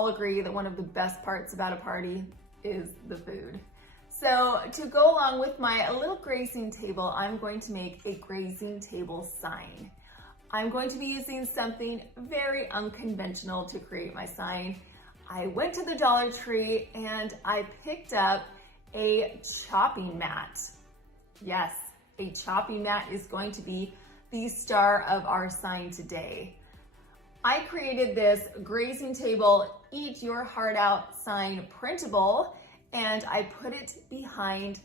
all agree that one of the best parts about a party is the food. So to go along with my little grazing table, I'm going to make a grazing table sign. I'm going to be using something very unconventional to create my sign. I went to the Dollar Tree and I picked up a chopping mat. Yes, a chopping mat is going to be the star of our sign today. I created this grazing table, eat your heart out sign printable, and I put it behind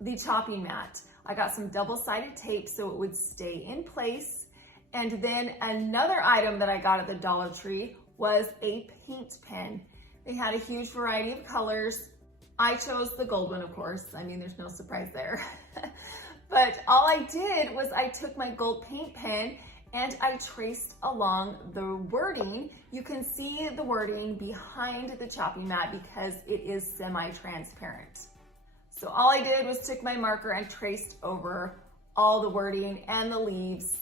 the chopping mat. I got some double-sided tape so it would stay in place. And then another item that I got at the Dollar Tree was a paint pen. They had a huge variety of colors. I chose the gold one, of course. I mean, there's no surprise there. But all I did was I took my gold paint pen and I traced along the wording. You can see the wording behind the chopping mat because it is semi-transparent. So all I did was took my marker and traced over all the wording and the leaves.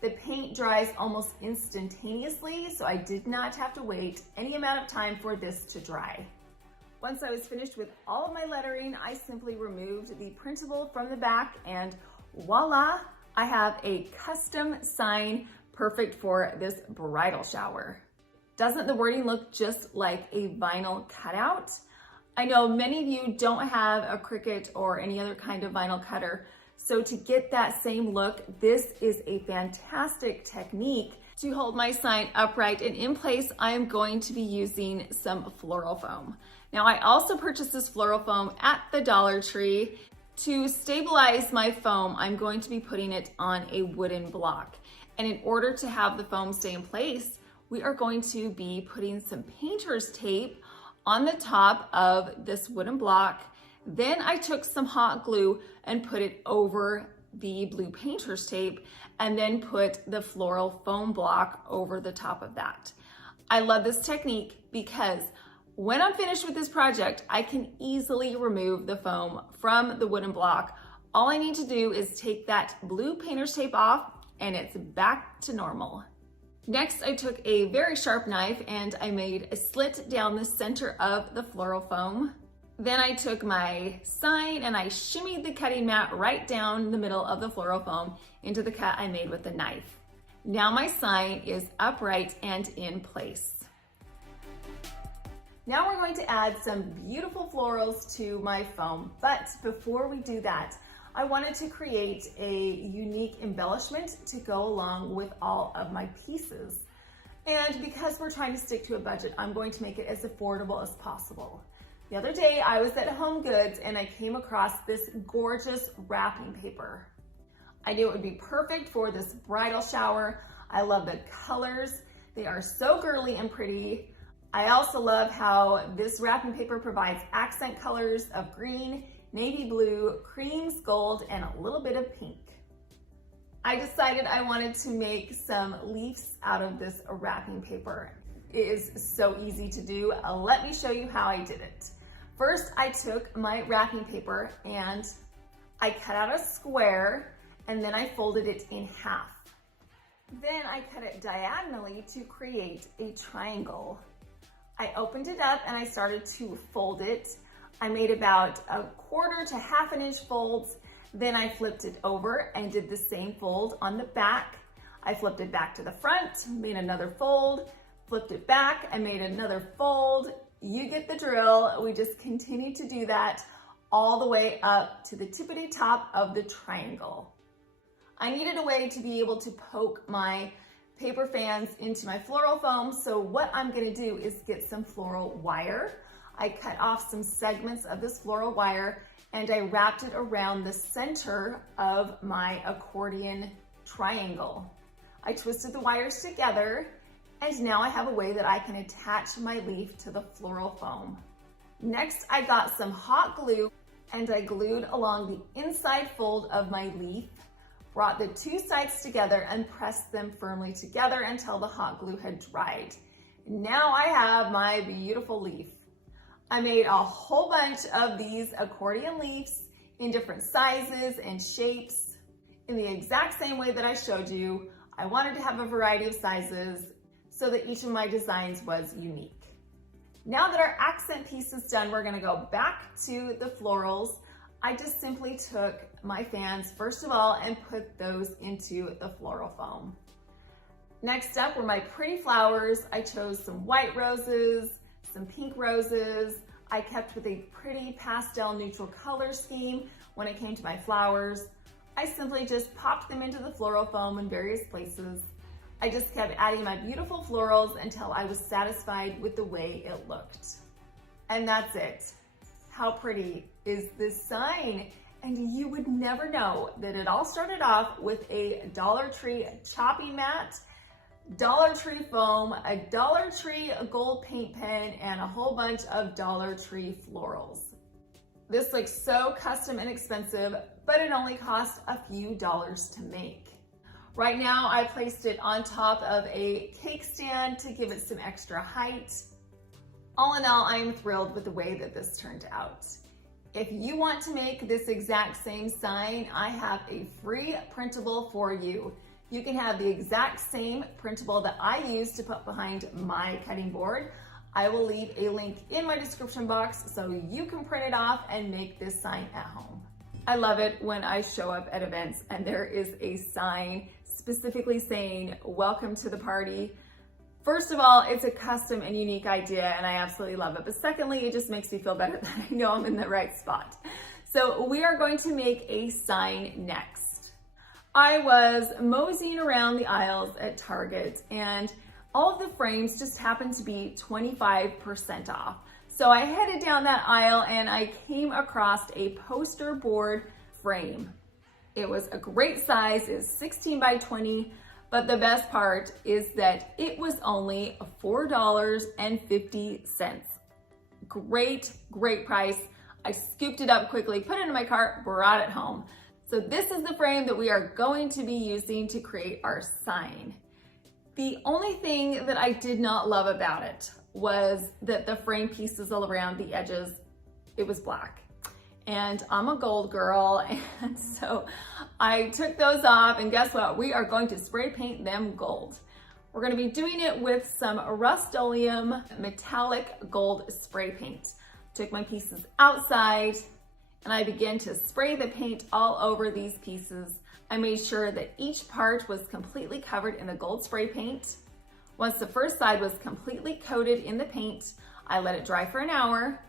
The paint dries almost instantaneously, so I did not have to wait any amount of time for this to dry. Once I was finished with all of my lettering, I simply removed the printable from the back and voila, I have a custom sign perfect for this bridal shower. Doesn't the wording look just like a vinyl cutout? I know many of you don't have a Cricut or any other kind of vinyl cutter, so to get that same look, this is a fantastic technique. To hold my sign upright and in place, I am going to be using some floral foam. Now, I also purchased this floral foam at the Dollar Tree. To stabilize my foam, I'm going to be putting it on a wooden block. And in order to have the foam stay in place, we are going to be putting some painter's tape on the top of this wooden block. Then I took some hot glue and put it over the blue painter's tape and then put the floral foam block over the top of that. I love this technique because when I'm finished with this project, I can easily remove the foam from the wooden block. All I need to do is take that blue painter's tape off and it's back to normal. Next, I took a very sharp knife and I made a slit down the center of the floral foam. Then I took my sign and I shimmied the cutting mat right down the middle of the floral foam into the cut I made with the knife. Now my sign is upright and in place. Now we're going to add some beautiful florals to my foam, but before we do that, I wanted to create a unique embellishment to go along with all of my pieces. And because we're trying to stick to a budget, I'm going to make it as affordable as possible. The other day I was at Home Goods and I came across this gorgeous wrapping paper. I knew it would be perfect for this bridal shower. I love the colors. They are so girly and pretty. I also love how this wrapping paper provides accent colors of green, navy blue, creams, gold, and a little bit of pink. I decided I wanted to make some leaves out of this wrapping paper. It is so easy to do. Let me show you how I did it. First, I took my wrapping paper and I cut out a square and then I folded it in half. Then I cut it diagonally to create a triangle. I opened it up and I started to fold it. I made about 1/4 to 1/2 inch folds. Then I flipped it over and did the same fold on the back. I flipped it back to the front, made another fold, flipped it back and made another fold. You get the drill. We just continue to do that all the way up to the tippity top of the triangle. I needed a way to be able to poke my paper fans into my floral foam, so what I'm gonna do is get some floral wire. I cut off some segments of this floral wire and I wrapped it around the center of my accordion triangle. I twisted the wires together and now I have a way that I can attach my leaf to the floral foam. Next, I got some hot glue and I glued along the inside fold of my leaf, brought the two sides together and pressed them firmly together until the hot glue had dried. Now I have my beautiful leaf. I made a whole bunch of these accordion leaves in different sizes and shapes in the exact same way that I showed you. I wanted to have a variety of sizes so that each of my designs was unique. Now that our accent piece is done, we're gonna go back to the florals. I just simply took my fans, first of all, and put those into the floral foam. Next up were my pretty flowers. I chose some white roses, some pink roses. I kept with a pretty pastel neutral color scheme when it came to my flowers. I simply just popped them into the floral foam in various places. I just kept adding my beautiful florals until I was satisfied with the way it looked. And that's it. How pretty is this sign? And you would never know that it all started off with a Dollar Tree chopping mat, Dollar Tree foam, a Dollar Tree gold paint pen, and a whole bunch of Dollar Tree florals. This looks so custom and expensive, but it only cost a few dollars to make. Right now, I placed it on top of a cake stand to give it some extra height. All in all, I'm thrilled with the way that this turned out. If you want to make this exact same sign, I have a free printable for you. You can have the exact same printable that I use to put behind my cutting board. I will leave a link in my description box so you can print it off and make this sign at home. I love it when I show up at events and there is a sign specifically saying, "Welcome to the party." First of all, it's a custom and unique idea and I absolutely love it. But secondly, it just makes me feel better that I know I'm in the right spot. So we are going to make a sign next. I was moseying around the aisles at Target and all of the frames just happened to be 25% off. So I headed down that aisle and I came across a poster board frame. It was a great size, it's 16 by 20, but the best part is that it was only $4.50. Great, great price. I scooped it up quickly, put it in my cart, brought it home. So this is the frame that we are going to be using to create our sign. The only thing that I did not love about it was that the frame pieces all around the edges, it was black. And I'm a gold girl, and so I took those off, and guess what? We are going to spray paint them gold. We're gonna be doing it with some Rustoleum metallic gold spray paint. Took my pieces outside, and I began to spray the paint all over these pieces. I made sure that each part was completely covered in the gold spray paint. Once the first side was completely coated in the paint, I let it dry for an hour.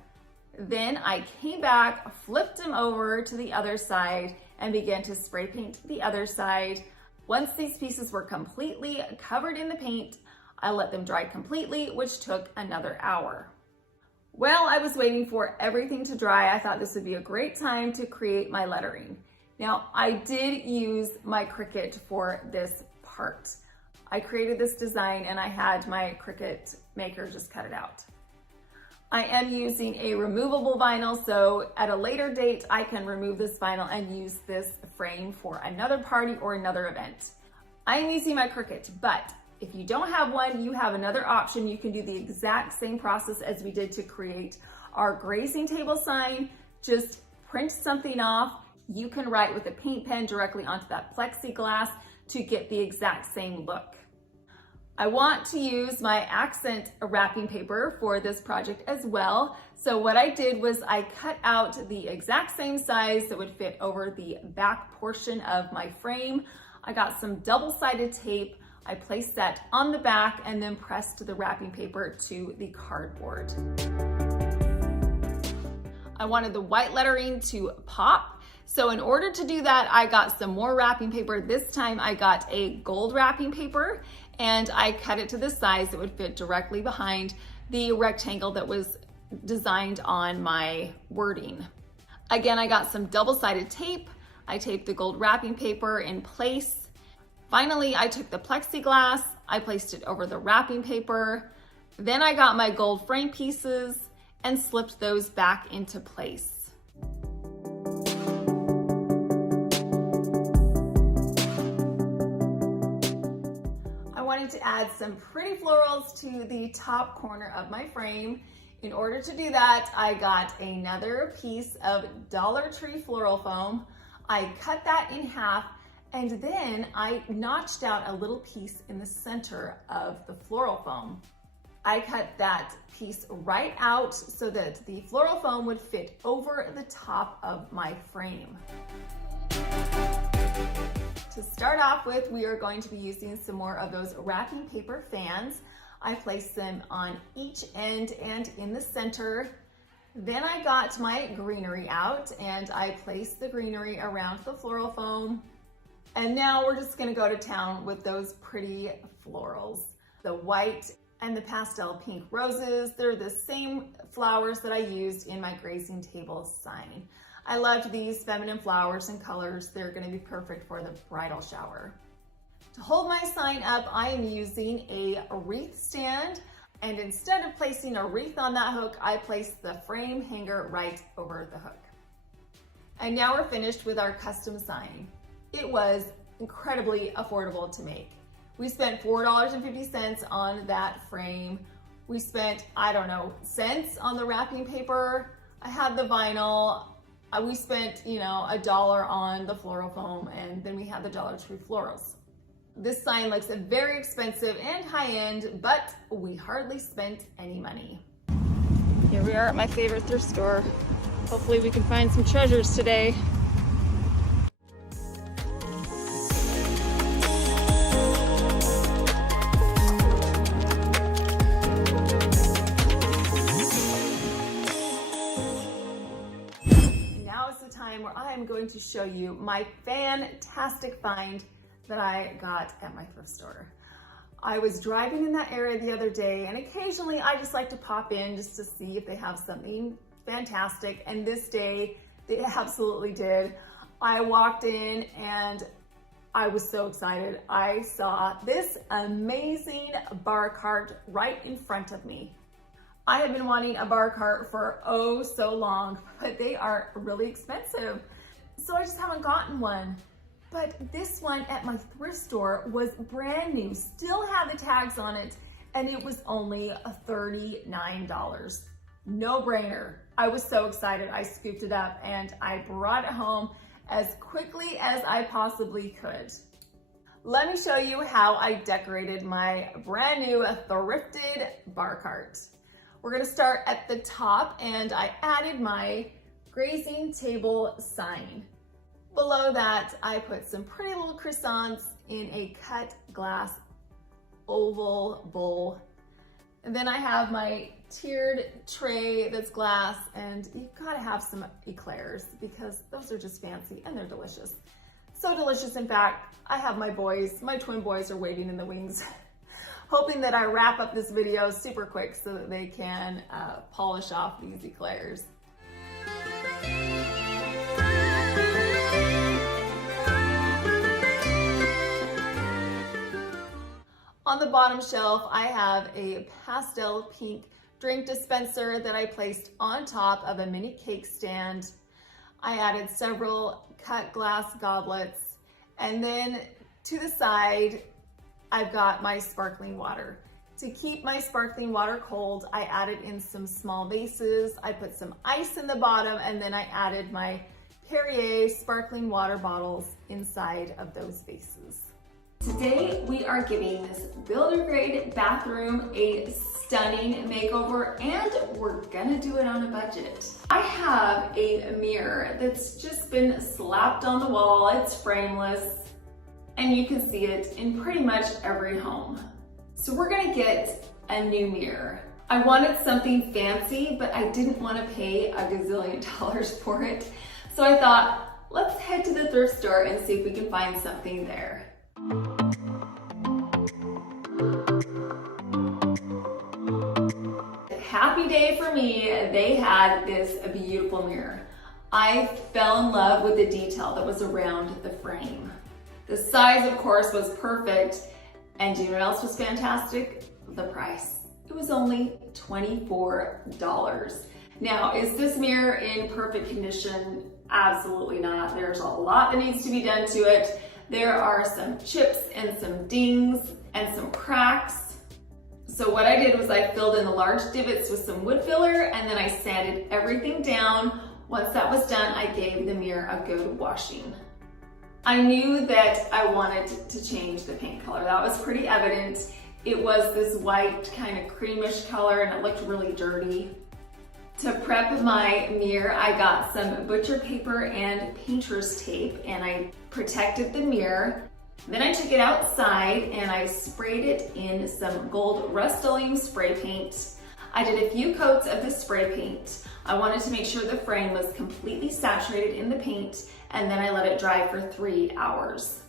Then I came back, flipped them over to the other side, and began to spray paint the other side. Once these pieces were completely covered in the paint, I let them dry completely, which took another hour. While I was waiting for everything to dry, I thought this would be a great time to create my lettering. Now, I did use my Cricut for this part. I created this design and I had my Cricut maker just cut it out. I am using a removable vinyl, so at a later date, I can remove this vinyl and use this frame for another party or another event. I am using my Cricut, but if you don't have one, you have another option. You can do the exact same process as we did to create our grazing table sign. Just print something off. You can write with a paint pen directly onto that plexiglass to get the exact same look. I want to use my accent wrapping paper for this project as well. So what I did was I cut out the exact same size that would fit over the back portion of my frame. I got some double-sided tape. I placed that on the back and then pressed the wrapping paper to the cardboard. I wanted the white lettering to pop. So in order to do that, I got some more wrapping paper. This time I got a gold wrapping paper and I cut it to the size that would fit directly behind the rectangle that was designed on my wording. Again, I got some double-sided tape. I taped the gold wrapping paper in place. Finally, I took the plexiglass, I placed it over the wrapping paper. Then I got my gold frame pieces and slipped those back into place. I wanted to add some pretty florals to the top corner of my frame. In order to do that, I got another piece of Dollar Tree floral foam. I cut that in half and then I notched out a little piece in the center of the floral foam. I cut that piece right out so that the floral foam would fit over the top of my frame. To start off with, we are going to be using some more of those wrapping paper fans. I placed them on each end and in the center. Then I got my greenery out and I placed the greenery around the floral foam. And now we're just gonna go to town with those pretty florals. The white and the pastel pink roses, they're the same flowers that I used in my grazing table sign. I loved these feminine flowers and colors. They're gonna be perfect for the bridal shower. To hold my sign up, I am using a wreath stand, and instead of placing a wreath on that hook, I placed the frame hanger right over the hook. And now we're finished with our custom sign. It was incredibly affordable to make. We spent $4.50 on that frame. We spent, I don't know, cents on the wrapping paper. I had the vinyl. We spent, $1 on the floral foam, and then we had the Dollar Tree florals. This sign looks very expensive and high-end, but we hardly spent any money. Here we are at my favorite thrift store. Hopefully we can find some treasures today. Where I am going to show you my fantastic find that I got at my thrift store. I was driving in that area the other day, and occasionally I just like to pop in just to see if they have something fantastic, and this day they absolutely did. I walked in and I was so excited. I saw this amazing bar cart right in front of me. I have been wanting a bar cart for oh so long, but they are really expensive. So I just haven't gotten one. But this one at my thrift store was brand new, still had the tags on it, and it was only $39. No brainer. I was so excited. I scooped it up and I brought it home as quickly as I possibly could. Let me show you how I decorated my brand new thrifted bar cart. We're gonna start at the top, and I added my grazing table sign. Below that, I put some pretty little croissants in a cut glass oval bowl. And then I have my tiered tray that's glass, and you've gotta have some eclairs because those are just fancy and they're delicious. So delicious, in fact, I have my twin boys are waiting in the wings, hoping that I wrap up this video super quick so that they can polish off these eclairs. On the bottom shelf, I have a pastel pink drink dispenser that I placed on top of a mini cake stand. I added several cut glass goblets, and then to the side, I've got my sparkling water. To keep my sparkling water cold, I added in some small vases. I put some ice in the bottom, and then I added my Perrier sparkling water bottles inside of those vases. Today, we are giving this builder grade bathroom a stunning makeover, and we're gonna do it on a budget. I have a mirror that's just been slapped on the wall. It's frameless, and you can see it in pretty much every home. So we're gonna get a new mirror. I wanted something fancy, but I didn't want to pay a gazillion dollars for it. So I thought, let's head to the thrift store and see if we can find something there. Happy day for me, they had this beautiful mirror. I fell in love with the detail that was around the frame. The size, of course, was perfect, and do you know what else was fantastic? The price. It was only $24. Now, is this mirror in perfect condition? Absolutely not. There's a lot that needs to be done to it. There are some chips and some dings and some cracks. So what I did was I filled in the large divots with some wood filler, and then I sanded everything down. Once that was done, I gave the mirror a good washing. I knew that I wanted to change the paint color. That was pretty evident. It was this white kind of creamish color and it looked really dirty. To prep my mirror, I got some butcher paper and painter's tape and I protected the mirror. Then I took it outside and I sprayed it in some gold Rustoleum spray paint. I did a few coats of the spray paint. I wanted to make sure the frame was completely saturated in the paint, and then I let it dry for 3 hours.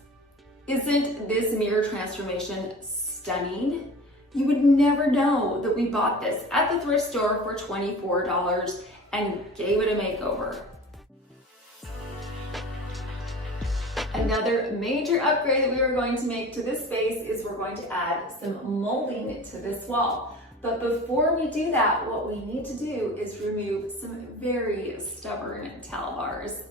Isn't this mirror transformation stunning? You would never know that we bought this at the thrift store for $24 and gave it a makeover. Another major upgrade that we are going to make to this space is we're going to add some molding to this wall. But before we do that, what we need to do is remove some very stubborn towel bars.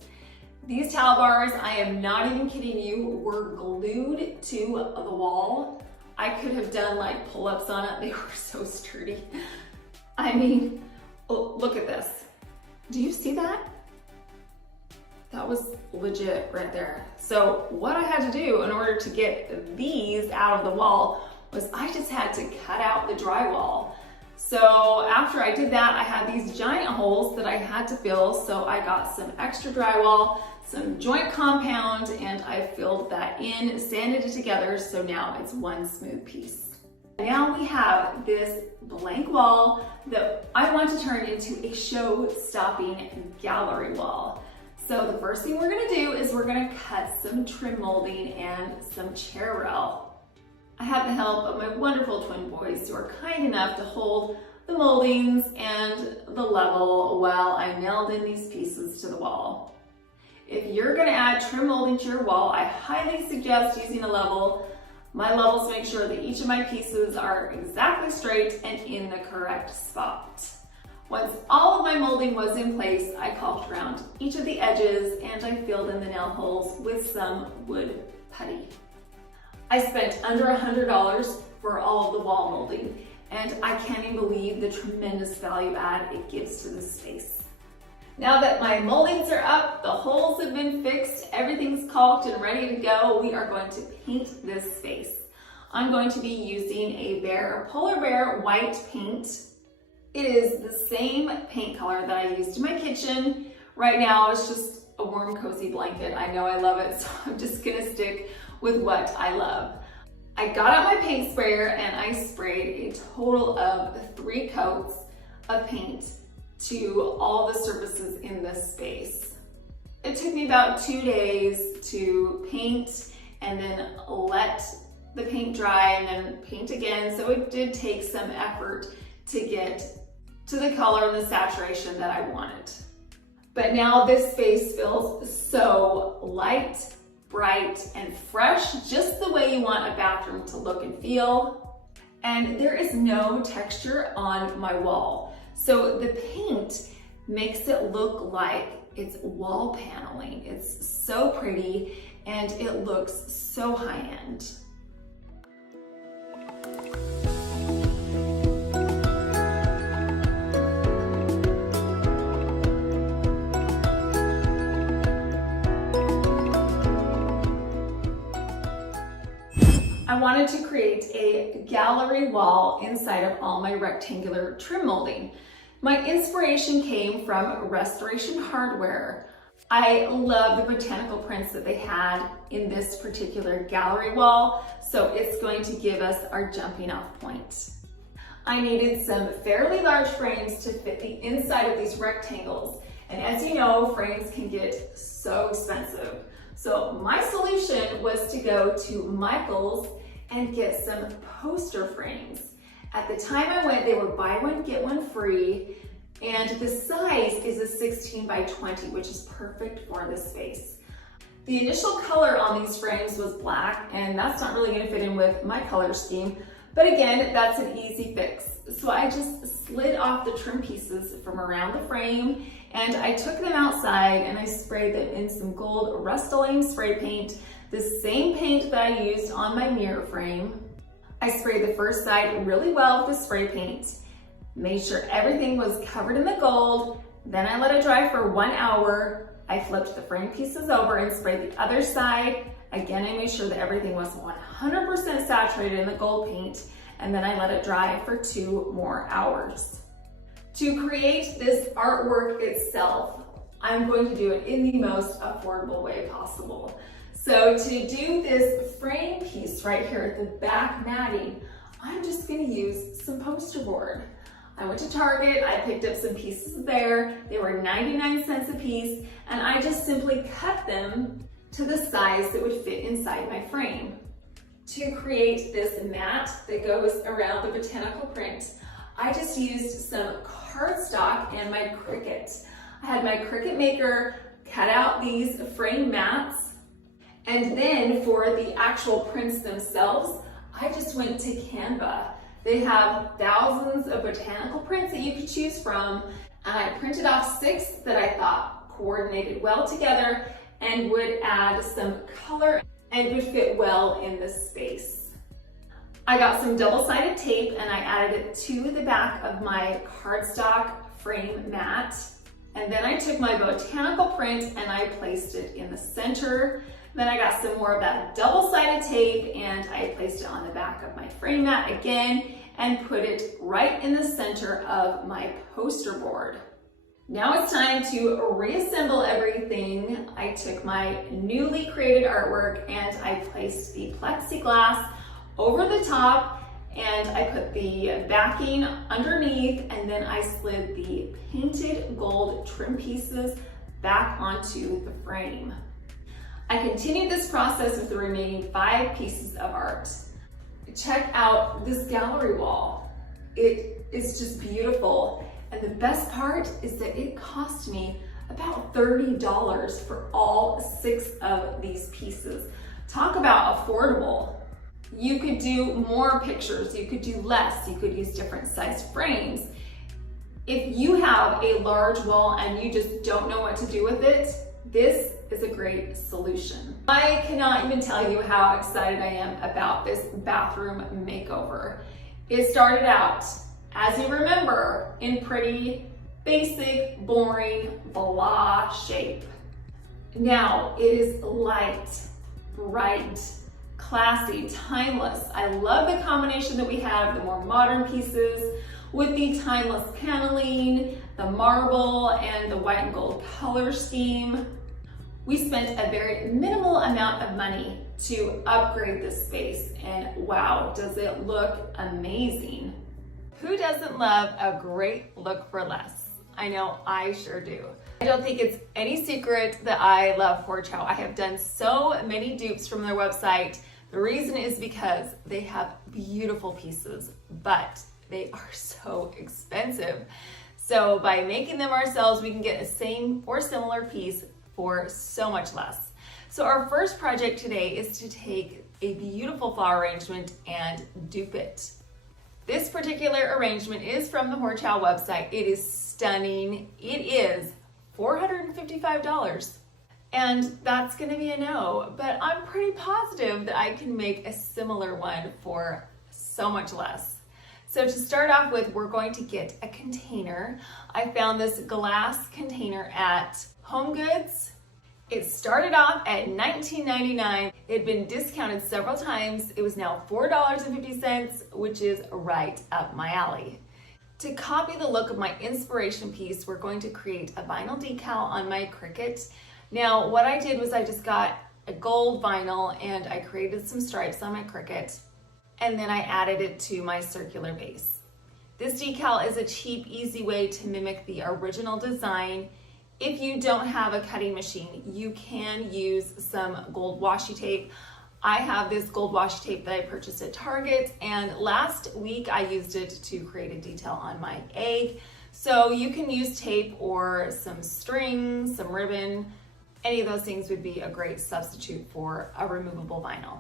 These towel bars, I am not even kidding you, were glued to the wall. I could have done like pull-ups on it. They were so sturdy. I mean, oh, look at this. Do you see that? That was legit right there. So what I had to do in order to get these out of the wall was I just had to cut out the drywall. So after I did that, I had these giant holes that I had to fill. So I got some extra drywall, some joint compound, and I filled that in, sanded it together, so now it's one smooth piece. Now we have this blank wall that I want to turn into a show-stopping gallery wall. So the first thing we're gonna do is we're gonna cut some trim molding and some chair rail. I have the help of my wonderful twin boys who are kind enough to hold the moldings and the level while I nailed in these pieces to the wall. If you're gonna add trim molding to your wall, I highly suggest using a level. My levels make sure that each of my pieces are exactly straight and in the correct spot. Once all of my molding was in place, I caulked around each of the edges and I filled in the nail holes with some wood putty. I spent under $100 for all of the wall molding, and I can't even believe the tremendous value add it gives to this space. Now that my moldings are up, the holes have been fixed, everything's caulked and ready to go, we are going to paint this space. I'm going to be using a Polar Bear white paint. It is the same paint color that I used in my kitchen. Right now it's just a warm, cozy blanket. I know I love it, so I'm just gonna stick with what I love. I got out my paint sprayer and I sprayed a total of 3 coats of paint to all the surfaces in this space. It took me about 2 days to paint and then let the paint dry and then paint again. So it did take some effort to get to the color and the saturation that I wanted. But now this space feels so light, bright, and fresh, just the way you want a bathroom to look and feel. And there is no texture on my wall. So the paint makes it look like it's wall paneling. It's so pretty and it looks so high-end. I wanted to create a gallery wall inside of all my rectangular trim molding. My inspiration came from Restoration Hardware. I love the botanical prints that they had in this particular gallery wall, so it's going to give us our jumping off point. I needed some fairly large frames to fit the inside of these rectangles, and as you know, frames can get so expensive. So my solution was to go to Michael's and get some poster frames. At the time I went, they were buy one, get one free, and the size is a 16 by 20, which is perfect for this space. The initial color on these frames was black, and that's not really gonna fit in with my color scheme, but again, that's an easy fix. So I just slid off the trim pieces from around the frame, and I took them outside and I sprayed them in some gold Rustoleum spray paint, the same paint that I used on my mirror frame. I sprayed the first side really well with the spray paint, made sure everything was covered in the gold, then I let it dry for 1 hour. I flipped the frame pieces over and sprayed the other side. Again, I made sure that everything was 100% saturated in the gold paint, and then I let it dry for 2 more hours. To create this artwork itself, I'm going to do it in the most affordable way possible. So to do this frame piece right here at the back matting, I'm just gonna use some poster board. I went to Target, I picked up some pieces there. They were 99 cents a piece, and I just simply cut them to the size that would fit inside my frame. To create this mat that goes around the botanical print, I just used some cardstock and my Cricut. I had my Cricut maker cut out these frame mats, and then for the actual prints themselves, I just went to Canva. They have thousands of botanical prints that you could choose from, and I printed off 6 that I thought coordinated well together and would add some color and would fit well in this space. I got some double-sided tape and I added it to the back of my cardstock frame mat. And then I took my botanical print and I placed it in the center. Then I got some more of that double-sided tape and I placed it on the back of my frame mat again and put it right in the center of my poster board. Now it's time to reassemble everything. I took my newly created artwork and I placed the plexiglass over the top and I put the backing underneath, and then I slid the painted gold trim pieces back onto the frame. I continued this process with the remaining 5 pieces of art. Check out this gallery wall. It is just beautiful. And the best part is that it cost me about $30 for all 6 of these pieces. Talk about affordable. You could do more pictures, you could do less, you could use different size frames. If you have a large wall and you just don't know what to do with it, this is a great solution. I cannot even tell you how excited I am about this bathroom makeover. It started out, as you remember, in pretty basic, boring, blah shape. Now it is light, bright, classy, timeless. I love the combination that we have, the more modern pieces with the timeless paneling, the marble, and the white and gold color scheme. We spent a very minimal amount of money to upgrade this space, and wow, does it look amazing. Who doesn't love a great look for less? I know I sure do. I don't think it's any secret that I love Horchow. I have done so many dupes from their website. The reason is because they have beautiful pieces, but they are so expensive. So by making them ourselves, we can get a same or similar piece for so much less. So our first project today is to take a beautiful flower arrangement and dupe it. This particular arrangement is from the Horchow website. It is stunning. It is $455. And that's gonna be a no, but I'm pretty positive that I can make a similar one for so much less. So to start off with, we're going to get a container. I found this glass container at Home Goods. It started off at $19.99. It had been discounted several times. It was now $4.50, which is right up my alley. To copy the look of my inspiration piece, we're going to create a vinyl decal on my Cricut. Now, what I did was I just got a gold vinyl and I created some stripes on my Cricut, and then I added it to my circular base. This decal is a cheap, easy way to mimic the original design. If you don't have a cutting machine, you can use some gold washi tape. I have this gold washi tape that I purchased at Target, and last week I used it to create a detail on my egg. So you can use tape or some string, some ribbon. Any of those things would be a great substitute for a removable vinyl.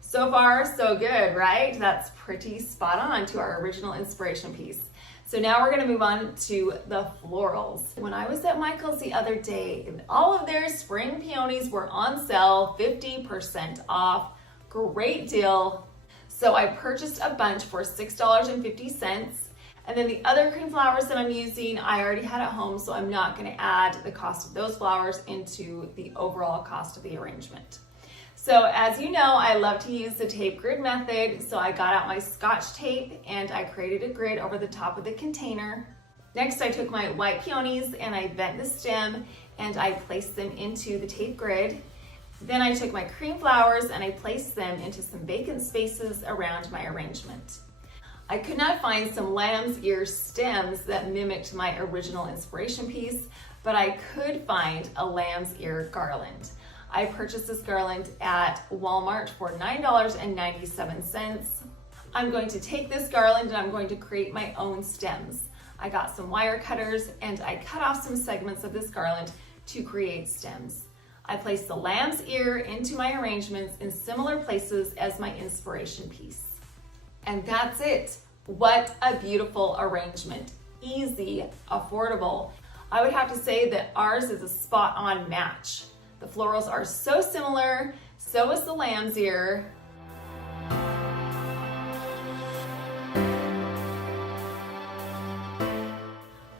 So far, so good, right? That's pretty spot on to our original inspiration piece. So now we're gonna move on to the florals. When I was at Michael's the other day, all of their spring peonies were on sale, 50% off, great deal. So I purchased a bunch for $6.50. And then the other cream flowers that I'm using, I already had at home, so I'm not gonna add the cost of those flowers into the overall cost of the arrangement. So as you know, I love to use the tape grid method. So I got out my Scotch tape and I created a grid over the top of the container. Next, I took my white peonies and I bent the stem and I placed them into the tape grid. Then I took my cream flowers and I placed them into some vacant spaces around my arrangement. I could not find some lamb's ear stems that mimicked my original inspiration piece, but I could find a lamb's ear garland. I purchased this garland at Walmart for $9.97. I'm going to take this garland and I'm going to create my own stems. I got some wire cutters and I cut off some segments of this garland to create stems. I placed the lamb's ear into my arrangements in similar places as my inspiration piece. And that's it. What a beautiful arrangement. Easy, affordable. I would have to say that ours is a spot-on match. The florals are so similar, so is the lamb's ear.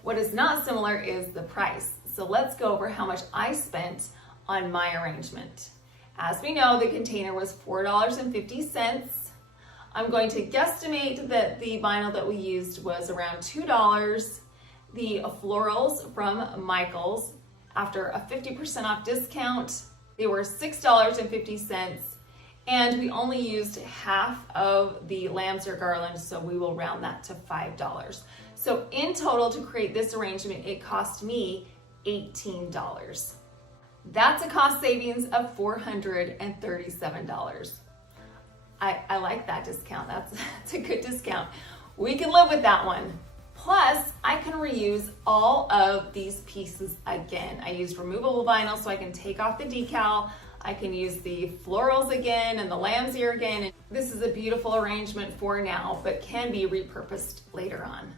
What is not similar is the price. So let's go over how much I spent on my arrangement. As we know, the container was $4.50. I'm going to guesstimate that the vinyl that we used was around $2. The florals from Michael's, after a 50% off discount, they were $6.50, and we only used half of the lamb's ear garland, so we will round that to $5. So in total, to create this arrangement, it cost me $18. That's a cost savings of $437. I like that discount. That's a good discount. We can live with that one. Plus, I can reuse all of these pieces again. I used removable vinyl so I can take off the decal. I can use the florals again and the lamb's ear again. This is a beautiful arrangement for now, but can be repurposed later on.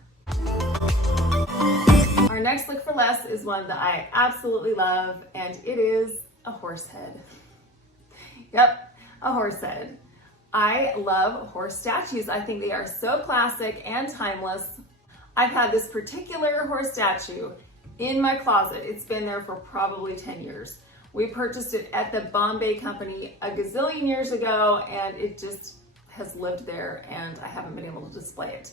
Our next look for less is one that I absolutely love, and it is a horse head. Yep, a horse head. I love horse statues. I think they are so classic and timeless. I've had this particular horse statue in my closet. It's been there for probably 10 years. We purchased it at the Bombay Company a gazillion years ago, and it just has lived there, and I haven't been able to display it.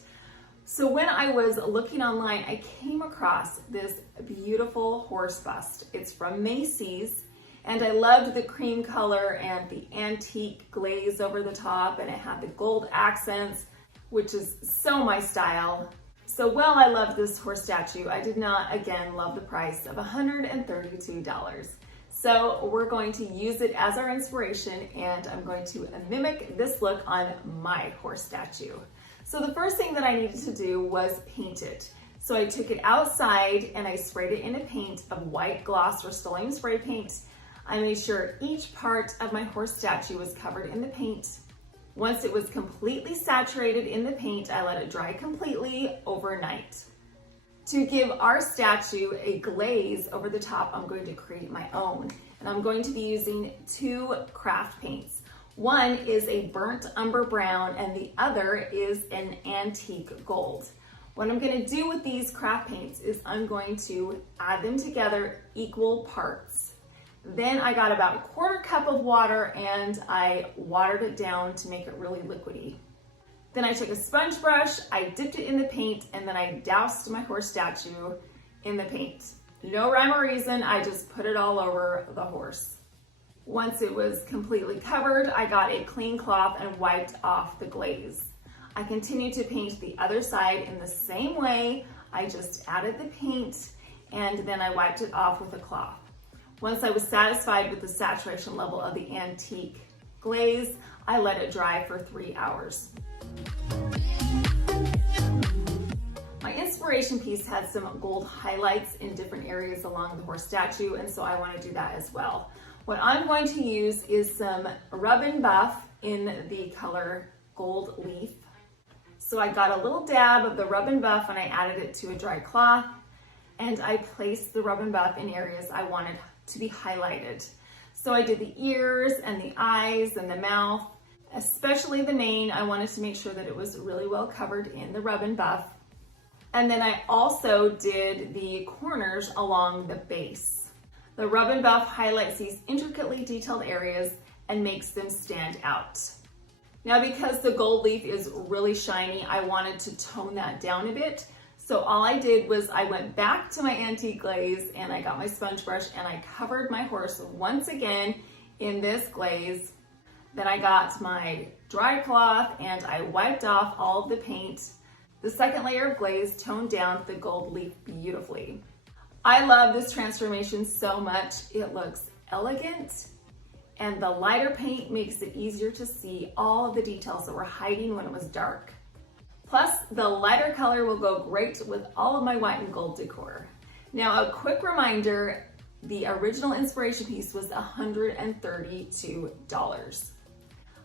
So when I was looking online, I came across this beautiful horse bust. It's from Macy's, and I loved the cream color and the antique glaze over the top, and it had the gold accents, which is so my style. So while I loved this horse statue, I did not, again, love the price of $132. So we're going to use it as our inspiration, and I'm going to mimic this look on my horse statue. So the first thing that I needed to do was paint it. So I took it outside and I sprayed it in a paint of white gloss Rustoleum spray paint. I made sure each part of my horse statue was covered in the paint. Once it was completely saturated in the paint, I let it dry completely overnight. To give our statue a glaze over the top, I'm going to create my own. And I'm going to be using two craft paints. One is a burnt umber brown and the other is an antique gold. What I'm going to do with these craft paints is I'm going to add them together equal parts. Then I got about a quarter cup of water and I watered it down to make it really liquidy. Then I took a sponge brush, I dipped it in the paint, and then I doused my horse statue in the paint. No rhyme or reason, I just put it all over the horse. Once it was completely covered, I got a clean cloth and wiped off the glaze. I continued to paint the other side in the same way. I just added the paint and then I wiped it off with a cloth. Once I was satisfied with the saturation level of the antique glaze, I let it dry for 3 hours. My inspiration piece had some gold highlights in different areas along the horse statue, and so I want to do that as well. What I'm going to use is some Rub and Buff in the color Gold Leaf. So I got a little dab of the Rub and Buff and I added it to a dry cloth, and I placed the Rub and Buff in areas I wanted to be highlighted. So I did the ears and the eyes and the mouth, especially the mane. I wanted to make sure that it was really well covered in the Rub and Buff. And then I also did the corners along the base. The Rub and Buff highlights these intricately detailed areas, and makes them stand out. Now, because the gold leaf is really shiny, I wanted to tone that down a bit. So all I did was I went back to my antique glaze and I got my sponge brush and I covered my horse once again in this glaze. Then I got my dry cloth and I wiped off all of the paint. The second layer of glaze toned down the gold leaf beautifully. I love this transformation so much. It looks elegant, and the lighter paint makes it easier to see all of the details that were hiding when it was dark. Plus, the lighter color will go great with all of my white and gold decor. Now, a quick reminder, the original inspiration piece was $132.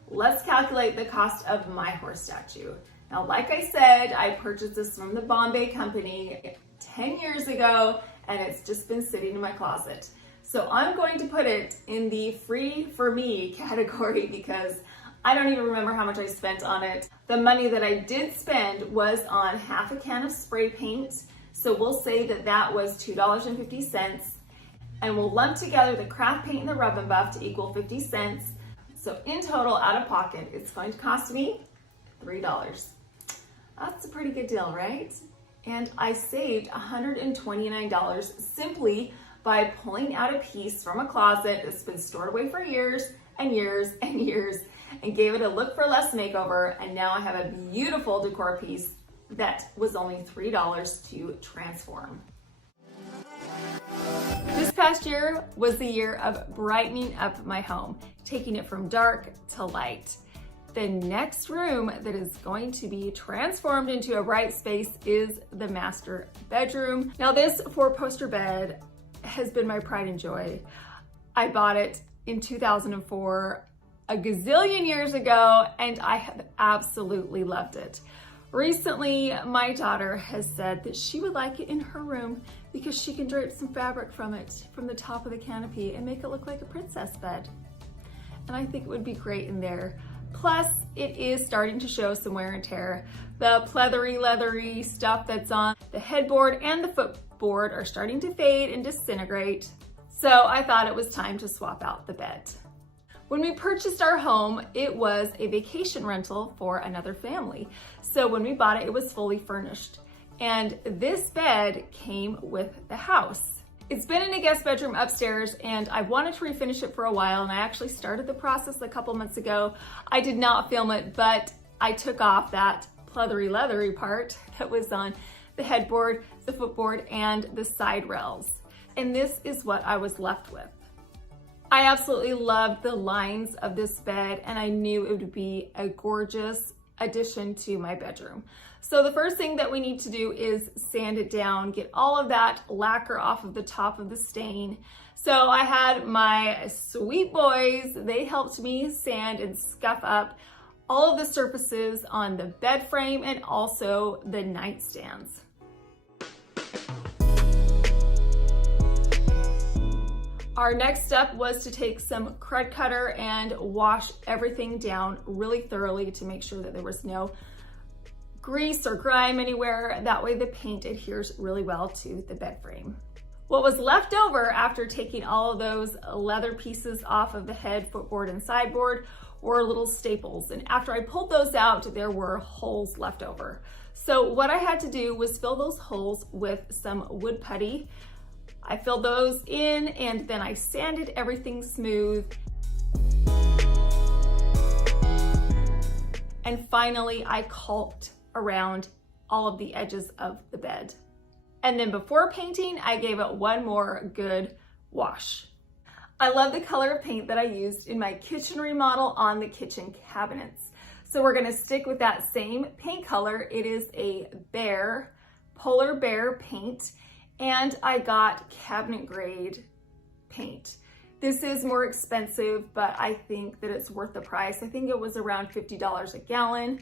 Let's calculate the cost of my horse statue. Now, like I said, I purchased this from the Bombay company 10 years ago, and it's just been sitting in my closet. So I'm going to put it in the free for me category because I don't even remember how much I spent on it. The money that I did spend was on half a can of spray paint. So we'll say that that was $2.50. And we'll lump together the craft paint and the rub and buff to equal 50 cents. So in total, out of pocket, it's going to cost me $3. That's a pretty good deal, right? And I saved $129 simply by pulling out a piece from a closet that's been stored away for years and years and years and gave it a look for less makeover. And now I have a beautiful decor piece that was only $3 to transform. This past year was the year of brightening up my home, taking it from dark to light. The next room that is going to be transformed into a bright space is the master bedroom. Now, this 4-poster bed has been my pride and joy. I bought it in 2004, a gazillion years ago, and I have absolutely loved it. Recently, my daughter has said that she would like it in her room because she can drape some fabric from it, from the top of the canopy, and make it look like a princess bed. And I think it would be great in there. Plus, it is starting to show some wear and tear. The pleathery, leathery stuff that's on the headboard and the footboard are starting to fade and disintegrate. So I thought it was time to swap out the bed. When we purchased our home, it was a vacation rental for another family. So when we bought it, it was fully furnished. And this bed came with the house. It's been in a guest bedroom upstairs and I wanted to refinish it for a while, and I actually started the process a couple months ago. I did not film it, but I took off that pleathery leathery part that was on the headboard, the footboard, and the side rails. And this is what I was left with. I absolutely loved the lines of this bed, and I knew it would be a gorgeous addition to my bedroom. So the first thing that we need to do is sand it down, get all of that lacquer off of the top of the stain. So I had my sweet boys, they helped me sand and scuff up all of the surfaces on the bed frame and also the nightstands. Our next step was to take some crud cutter and wash everything down really thoroughly to make sure that there was no grease or grime anywhere. That way the paint adheres really well to the bed frame. What was left over after taking all of those leather pieces off of the head, footboard, and sideboard were little staples. And after I pulled those out, there were holes left over. So what I had to do was fill those holes with some wood putty. I filled those in and then I sanded everything smooth. And finally, I caulked around all of the edges of the bed. And then before painting, I gave it one more good wash. I love the color of paint that I used in my kitchen remodel on the kitchen cabinets. So we're gonna stick with that same paint color. It is a bear, polar bear paint, and I got cabinet grade paint. This is more expensive, but I think that it's worth the price. I think it was around $50 a gallon.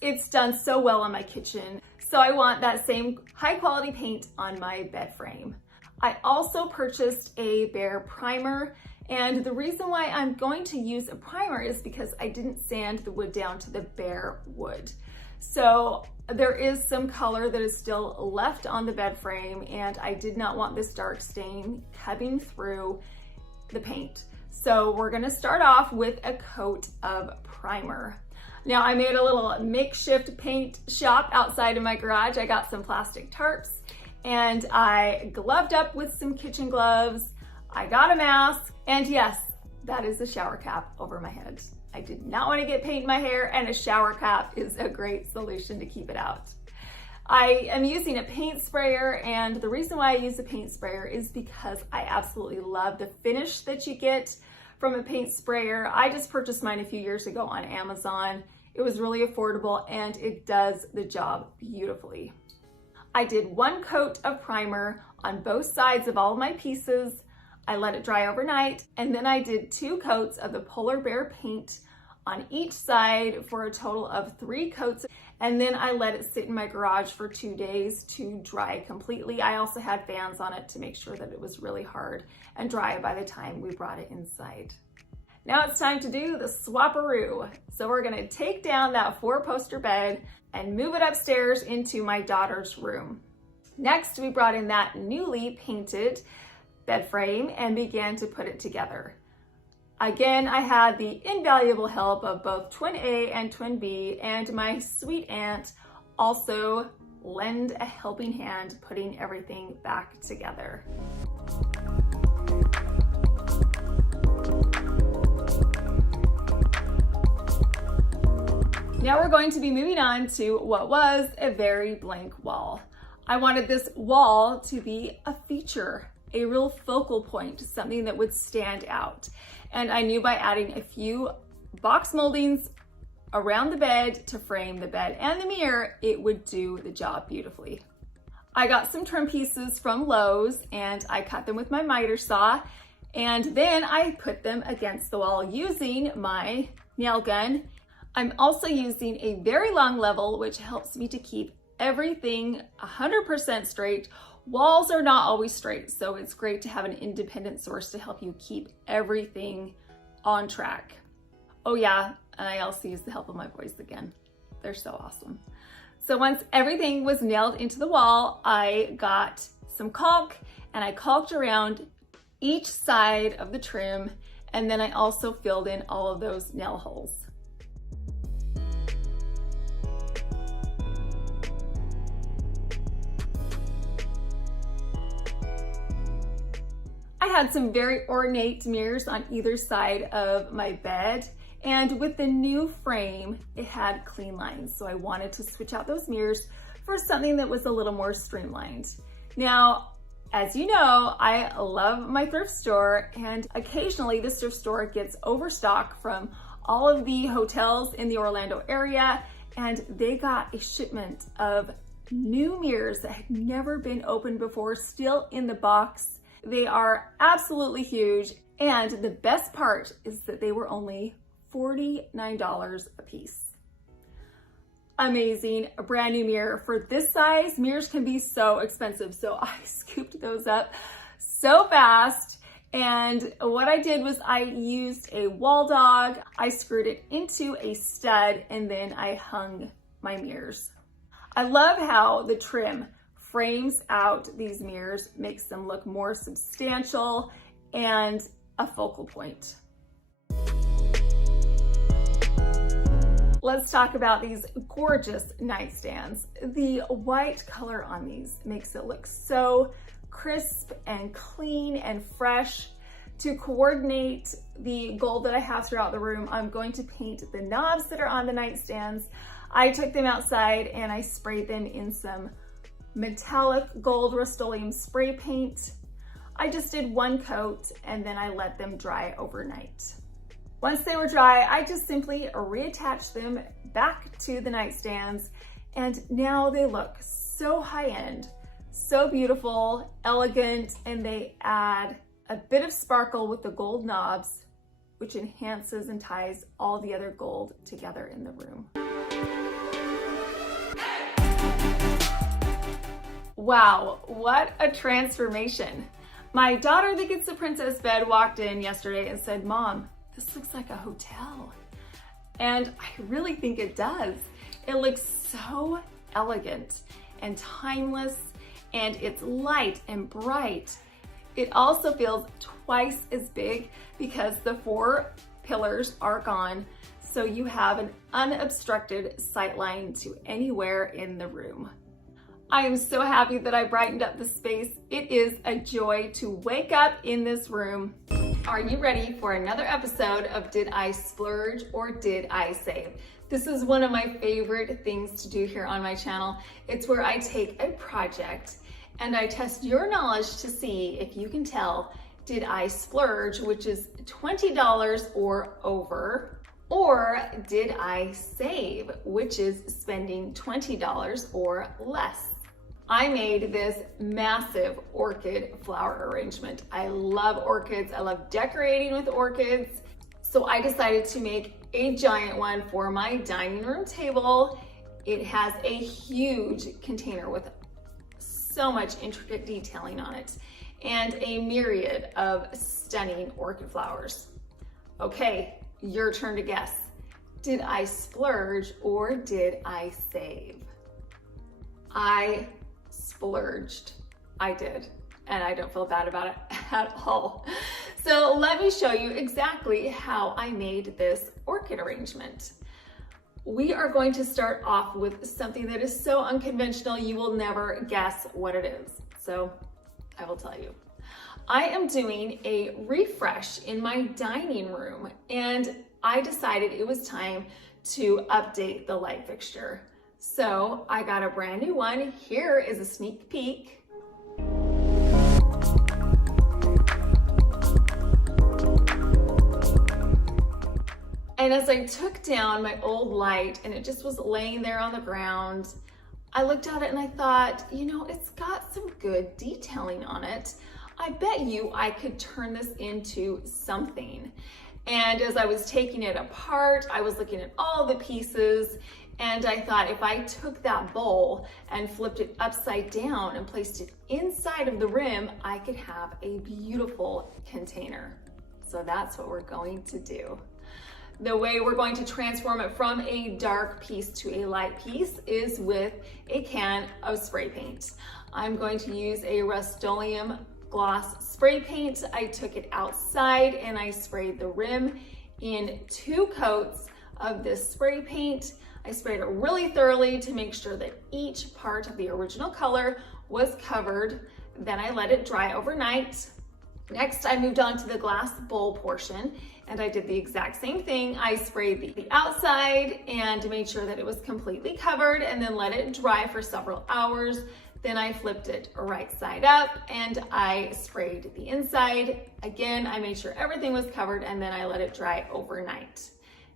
It's done so well on my kitchen. So I want that same high quality paint on my bed frame. I also purchased a Behr primer, and the reason why I'm going to use a primer is because I didn't sand the wood down to the bare wood. So there is some color that is still left on the bed frame, and I did not want this dark stain cutting through the paint. So we're gonna start off with a coat of primer. Now I made a little makeshift paint shop outside of my garage. I got some plastic tarps and I gloved up with some kitchen gloves. I got a mask, and yes, that is a shower cap over my head. I did not want to get paint in my hair, and a shower cap is a great solution to keep it out. I am using a paint sprayer, and the reason why I use a paint sprayer is because I absolutely love the finish that you get from a paint sprayer. I just purchased mine a few years ago on Amazon. It was really affordable and it does the job beautifully. I did one coat of primer on both sides of all of my pieces. I let it dry overnight, and then I did 2 coats of the polar bear paint on each side for a total of 3 coats, and then I let it sit in my garage for 2 days to dry completely. I also had fans on it to make sure that it was really hard and dry by the time we brought it inside. Now it's time to do the swapperoo. So we're gonna take down that 4-poster bed and move it upstairs into my daughter's room. Next, we brought in that newly painted bed frame and began to put it together. Again, I had the invaluable help of both Twin A and Twin B, and my sweet aunt also lend a helping hand putting everything back together. Now we're going to be moving on to what was a very blank wall. I wanted this wall to be a feature, a real focal point, something that would stand out. And I knew by adding a few box moldings around the bed to frame the bed and the mirror, it would do the job beautifully. I got some trim pieces from Lowe's and I cut them with my miter saw, and then I put them against the wall using my nail gun. I'm also using a very long level, which helps me to keep everything 100% straight. Walls are not always straight, so it's great to have an independent source to help you keep everything on track. Oh yeah, and I also use the help of my boys again. They're so awesome. So once everything was nailed into the wall, I got some caulk and I caulked around each side of the trim, and then I also filled in all of those nail holes. I had some very ornate mirrors on either side of my bed, and with the new frame, it had clean lines. So I wanted to switch out those mirrors for something that was a little more streamlined. Now, as you know, I love my thrift store, and occasionally this thrift store gets overstock from all of the hotels in the Orlando area, and they got a shipment of new mirrors that had never been opened before, still in the box. They are absolutely huge, and the best part is that they were only $49 a piece. Amazing, a brand new mirror. For this size, mirrors can be so expensive, so I scooped those up so fast, and what I did was I used a wall dog, I screwed it into a stud, and then I hung my mirrors. I love how the trim frames out these mirrors, makes them look more substantial and a focal point. Let's talk about these gorgeous nightstands. The white color on these makes it look so crisp and clean and fresh. To coordinate the gold that I have throughout the room, I'm going to paint the knobs that are on the nightstands. I took them outside and I sprayed them in some metallic gold Rustoleum spray paint. I just did one coat and then I let them dry overnight. Once they were dry, I just simply reattached them back to the nightstands, and now they look so high-end, so beautiful, elegant, and they add a bit of sparkle with the gold knobs, which enhances and ties all the other gold together in the room. Wow, what a transformation. My daughter that gets the princess bed walked in yesterday and said, "Mom, this looks like a hotel." And I really think it does. It looks so elegant and timeless, and it's light and bright. It also feels twice as big because the 4 pillars are gone, so you have an unobstructed sight line to anywhere in the room. I am so happy that I brightened up the space. It is a joy to wake up in this room. Are you ready for another episode of Did I Splurge or Did I Save? This is one of my favorite things to do here on my channel. It's where I take a project and I test your knowledge to see if you can tell, did I splurge, which is $20 or over, or did I save, which is spending $20 or less. I made this massive orchid flower arrangement. I love orchids. I love decorating with orchids. So I decided to make a giant one for my dining room table. It has a huge container with so much intricate detailing on it and a myriad of stunning orchid flowers. Okay, your turn to guess. Did I splurge or did I save? I splurged. I did, and I don't feel bad about it at all. So let me show you exactly how I made this orchid arrangement. We are going to start off with something that is so unconventional you will never guess what it is. So I will tell you. I am doing a refresh in my dining room, and I decided it was time to update the light fixture. So I got a brand new one. Here is a sneak peek. And as I took down my old light and it just was laying there on the ground, I looked at it and I thought, you know, it's got some good detailing on it. I bet you I could turn this into something. And as I was taking it apart, I was looking at all the pieces, and I thought if I took that bowl and flipped it upside down and placed it inside of the rim, I could have a beautiful container. So that's what we're going to do. The way we're going to transform it from a dark piece to a light piece is with a can of spray paint. I'm going to use a Rustoleum gloss spray paint. I took it outside and I sprayed the rim in 2 coats of this spray paint. I sprayed it really thoroughly to make sure that each part of the original color was covered. Then I let it dry overnight. Next, I moved on to the glass bowl portion, and I did the exact same thing. I sprayed the outside and made sure that it was completely covered, and then let it dry for several hours. Then I flipped it right side up and I sprayed the inside. Again, I made sure everything was covered, and then I let it dry overnight.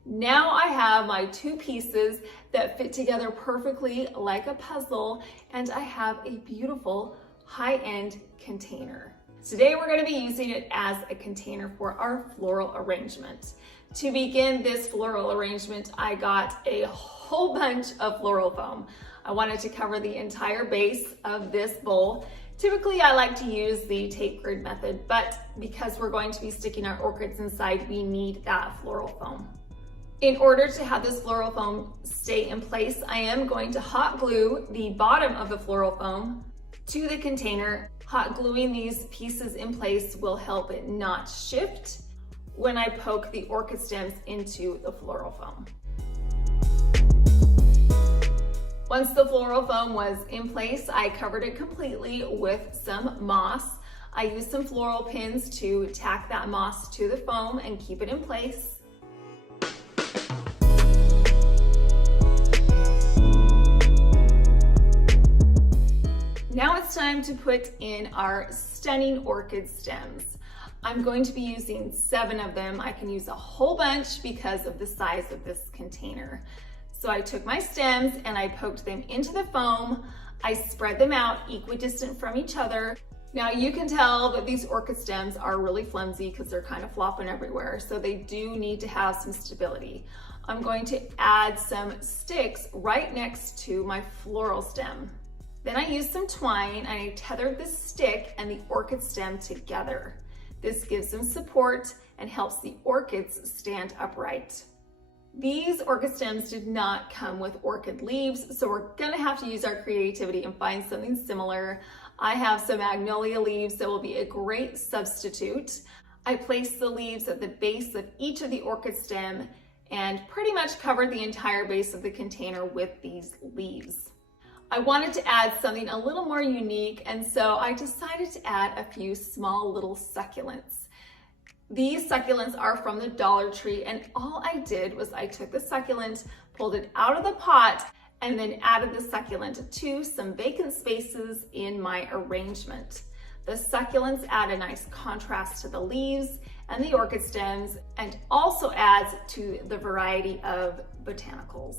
Now I have my 2 pieces that fit together perfectly like a puzzle, and I have a beautiful high-end container. Today we're going to be using it as a container for our floral arrangement. To begin this floral arrangement, I got a whole bunch of floral foam. I wanted to cover the entire base of this bowl. Typically I like to use the tape grid method, but because we're going to be sticking our orchids inside, we need that floral foam. In order to have this floral foam stay in place, I am going to hot glue the bottom of the floral foam to the container. Hot gluing these pieces in place will help it not shift when I poke the orchid stems into the floral foam. Once the floral foam was in place, I covered it completely with some moss. I used some floral pins to tack that moss to the foam and keep it in place. Now it's time to put in our stunning orchid stems. I'm going to be using 7 of them. I can use a whole bunch because of the size of this container. So I took my stems and I poked them into the foam. I spread them out equidistant from each other. Now you can tell that these orchid stems are really flimsy because they're kind of flopping everywhere. So they do need to have some stability. I'm going to add some sticks right next to my floral stem. Then I used some twine and I tethered the stick and the orchid stem together. This gives them support and helps the orchids stand upright. These orchid stems did not come with orchid leaves, so we're gonna have to use our creativity and find something similar. I have some magnolia leaves that will be a great substitute. I placed the leaves at the base of each of the orchid stem and pretty much covered the entire base of the container with these leaves. I wanted to add something a little more unique, and so I decided to add a few small little succulents. These succulents are from the Dollar Tree, and all I did was I took the succulent, pulled it out of the pot, and then added the succulent to some vacant spaces in my arrangement. The succulents add a nice contrast to the leaves and the orchid stems, and also adds to the variety of botanicals.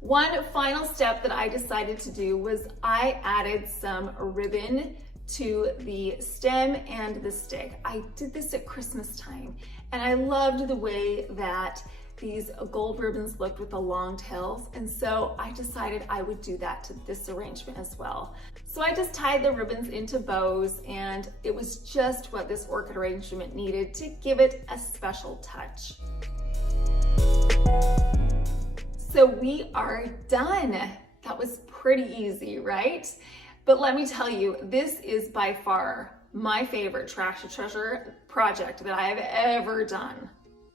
One final step that I decided to do was I added some ribbon to the stem and the stick. I did this at Christmas time, and I loved the way that these gold ribbons looked with the long tails, and so I decided I would do that to this arrangement as well. So I just tied the ribbons into bows, and it was just what this orchid arrangement needed to give it a special touch. So we are done. That was pretty easy, right? But let me tell you, this is by far my favorite Trash to Treasure project that I have ever done.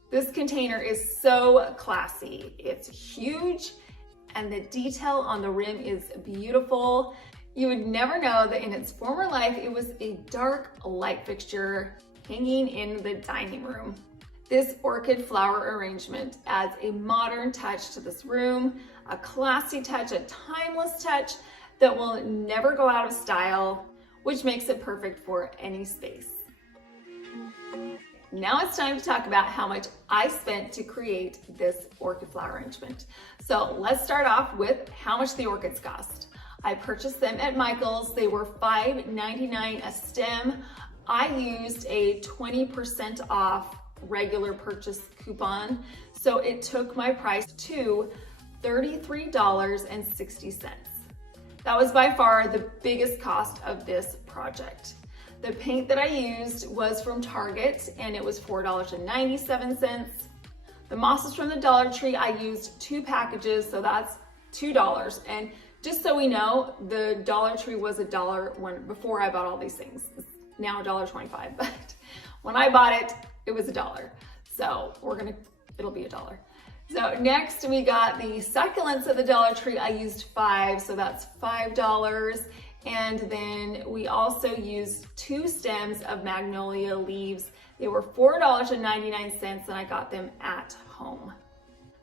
This container is so classy. It's huge, and the detail on the rim is beautiful. You would never know that in its former life, it was a dark light fixture hanging in the dining room. This orchid flower arrangement adds a modern touch to this room, a classy touch, a timeless touch that will never go out of style, which makes it perfect for any space. Now it's time to talk about how much I spent to create this orchid flower arrangement. So let's start off with how much the orchids cost. I purchased them at Michael's. They were $5.99 a stem. I used a 20% off regular purchase coupon, so it took my price to $33.60. That was by far the biggest cost of this project. The paint that I used was from Target, and it was $4.97. The moss is from the Dollar Tree. I used 2 packages, so that's $2. And just so we know, the Dollar Tree was $1 before I bought all these things. It's now $1.25, but when I bought it, it was $1. So it'll be $1. So next we got the succulents at the Dollar Tree. I used 5, so that's $5. And then we also used 2 stems of magnolia leaves. They were $4.99, and I got them at home.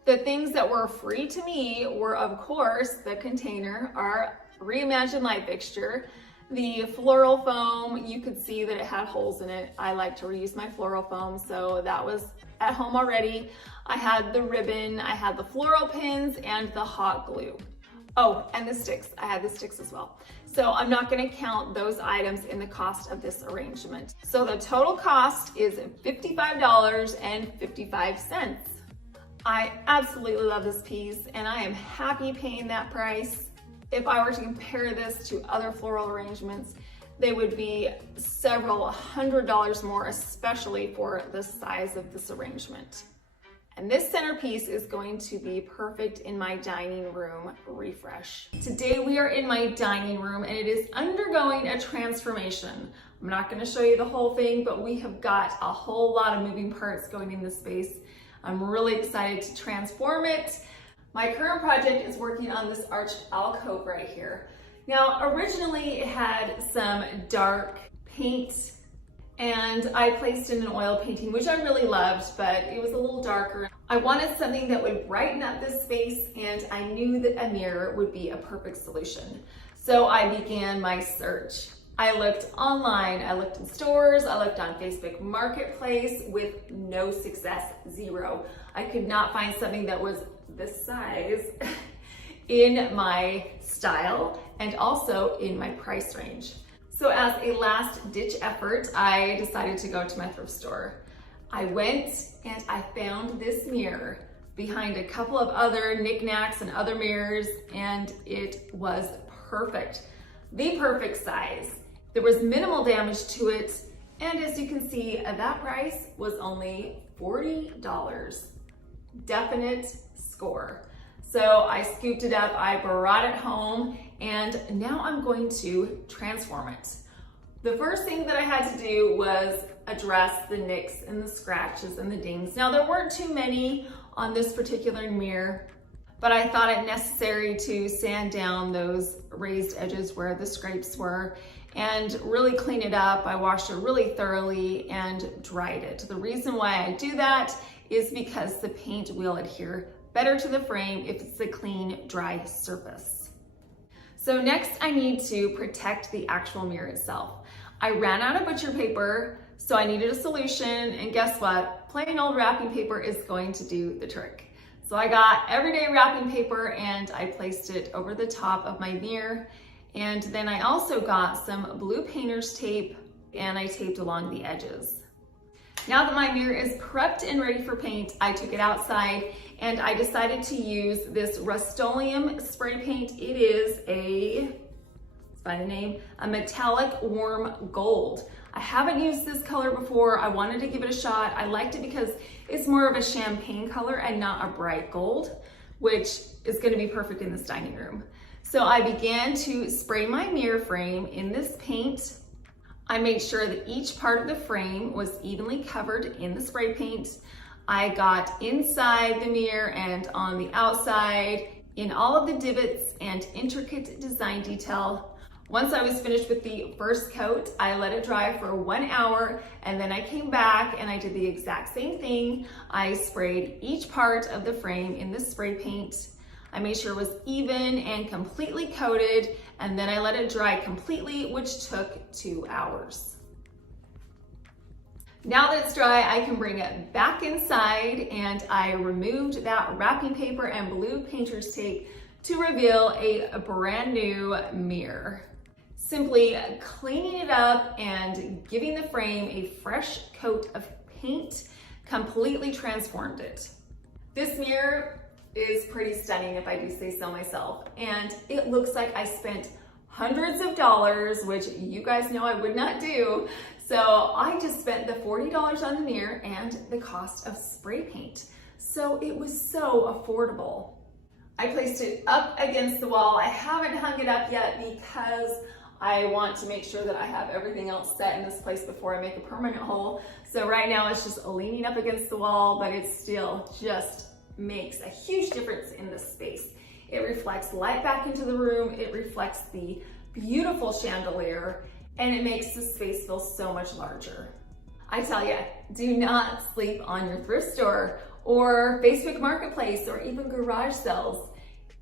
The things that were free to me were, of course, the container, our reimagined light fixture, the floral foam. You could see that it had holes in it. I like to reuse my floral foam, so that was at home already. I had the ribbon, I had the floral pins, and the hot glue. Oh, and the sticks. I had the sticks as well. So I'm not going to count those items in the cost of this arrangement. So the total cost is $55.55. I absolutely love this piece, and I am happy paying that price. If I were to compare this to other floral arrangements, they would be several $100s more, especially for the size of this arrangement. And this centerpiece is going to be perfect in my dining room refresh. Today we are in my dining room, and it is undergoing a transformation. I'm not going to show you the whole thing, but we have got a whole lot of moving parts going in this space. I'm really excited to transform it. My current project is working on this arched alcove right here. Now, originally it had some dark paint, and I placed in an oil painting, which I really loved, but it was a little darker. I wanted something that would brighten up this space, and I knew that a mirror would be a perfect solution. So I began my search. I looked online, I looked in stores, I looked on Facebook Marketplace with no success, 0. I could not find something that was this size in my style and also in my price range. So as a last ditch effort, I decided to go to my thrift store. I went and I found this mirror behind a couple of other knickknacks and other mirrors, and it was perfect. The perfect size. There was minimal damage to it, and as you can see, that price was only $40. Definite score. So I scooped it up, I brought it home, and now I'm going to transform it. The first thing that I had to do was address the nicks and the scratches and the dings. Now there weren't too many on this particular mirror, but I thought it necessary to sand down those raised edges where the scrapes were and really clean it up. I washed it really thoroughly and dried it. The reason why I do that is because the paint will adhere better to the frame if it's a clean, dry surface. So next I need to protect the actual mirror itself. I ran out of butcher paper, so I needed a solution, and guess what? Plain old wrapping paper is going to do the trick. So I got everyday wrapping paper and I placed it over the top of my mirror. And then I also got some blue painter's tape and I taped along the edges. Now that my mirror is prepped and ready for paint, I took it outside and I decided to use this Rustoleum spray paint. It is by the name, a metallic warm gold. I haven't used this color before. I wanted to give it a shot. I liked it because it's more of a champagne color and not a bright gold, which is gonna be perfect in this dining room. So I began to spray my mirror frame in this paint. I made sure that each part of the frame was evenly covered in the spray paint. I got inside the mirror and on the outside in all of the divots and intricate design detail. Once I was finished with the first coat, I let it dry for 1 hour and then I came back and I did the exact same thing. I sprayed each part of the frame in this spray paint. I made sure it was even and completely coated, and then I let it dry completely, which took 2 hours. Now that it's dry, I can bring it back inside, and I removed that wrapping paper and blue painter's tape to reveal a brand new mirror. Simply cleaning it up and giving the frame a fresh coat of paint completely transformed it. This mirror is pretty stunning, if I do say so myself, and it looks like I spent hundreds of dollars, which you guys know I would not do. So I just spent the $40 on the mirror and the cost of spray paint. So it was so affordable. I placed it up against the wall. I haven't hung it up yet because I want to make sure that I have everything else set in this place before I make a permanent hole. So right now it's just leaning up against the wall, but it still just makes a huge difference in this space. It reflects light back into the room, it reflects the beautiful chandelier, and it makes the space feel so much larger. I tell you, do not sleep on your thrift store or Facebook Marketplace or even garage sales.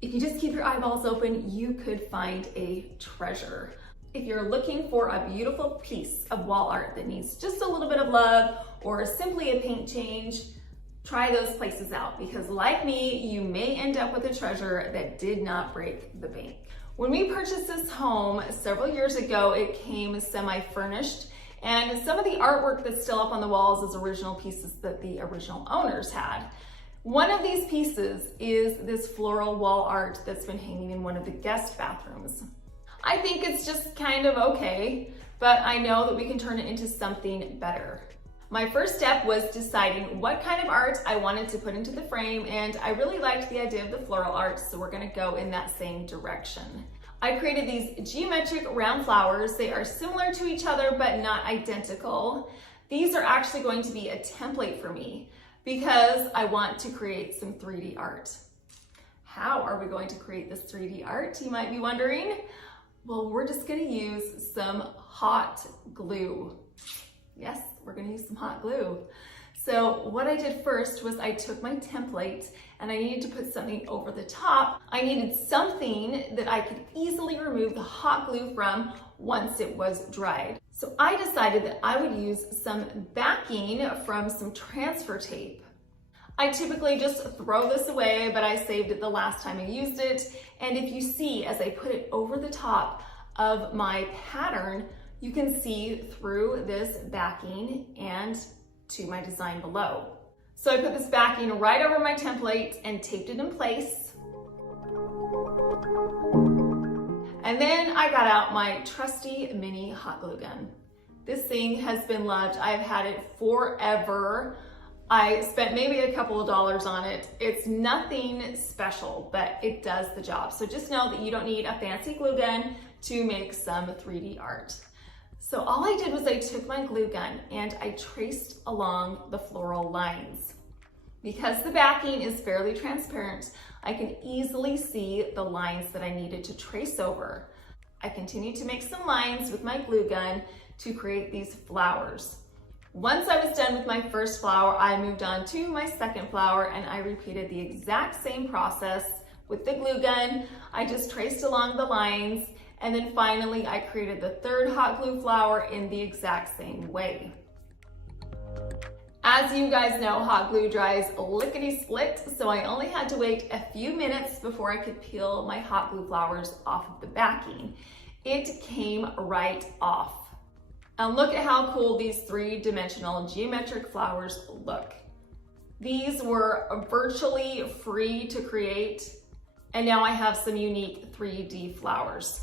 If you just keep your eyeballs open, you could find a treasure. If you're looking for a beautiful piece of wall art that needs just a little bit of love or simply a paint change, try those places out, because like me, you may end up with a treasure that did not break the bank. When we purchased this home several years ago, it came semi-furnished, and some of the artwork that's still up on the walls is original pieces that the original owners had. One of these pieces is this floral wall art that's been hanging in one of the guest bathrooms. I think it's just kind of okay, but I know that we can turn it into something better. My first step was deciding what kind of art I wanted to put into the frame, and I really liked the idea of the floral art, so we're gonna go in that same direction. I created these geometric round flowers. They are similar to each other, but not identical. These are actually going to be a template for me because I want to create some 3D art. How are we going to create this 3D art, you might be wondering? Well, we're just gonna use some hot glue. Yes, we're gonna use some hot glue. So what I did first was I took my template and I needed to put something over the top. I needed something that I could easily remove the hot glue from once it was dried. So I decided that I would use some backing from some transfer tape. I typically just throw this away, but I saved it the last time I used it. And if you see, as I put it over the top of my pattern, you can see through this backing and to my design below. So I put this backing right over my template and taped it in place. And then I got out my trusty mini hot glue gun. This thing has been loved. I've had it forever. I spent maybe a couple of dollars on it. It's nothing special, but it does the job. So just know that you don't need a fancy glue gun to make some 3D art. So all I did was I took my glue gun and I traced along the floral lines. Because the backing is fairly transparent, I can easily see the lines that I needed to trace over. I continued to make some lines with my glue gun to create these flowers. Once I was done with my first flower, I moved on to my second flower and I repeated the exact same process with the glue gun. I just traced along the lines, and then finally I created the third hot glue flower in the exact same way. As you guys know, hot glue dries lickety-split, so I only had to wait a few minutes before I could peel my hot glue flowers off of the backing. It came right off. And look at how cool these three-dimensional geometric flowers look. These were virtually free to create, and now I have some unique 3D flowers.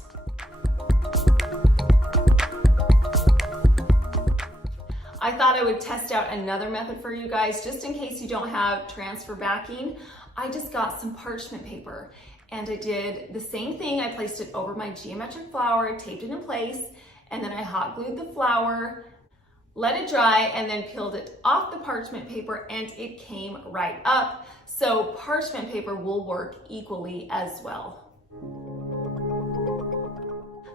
I thought I would test out another method for you guys, just in case you don't have transfer backing. I just got some parchment paper and I did the same thing. I placed it over my geometric flower, taped it in place, and then I hot glued the flower, let it dry, and then peeled it off the parchment paper, and it came right up. So parchment paper will work equally as well.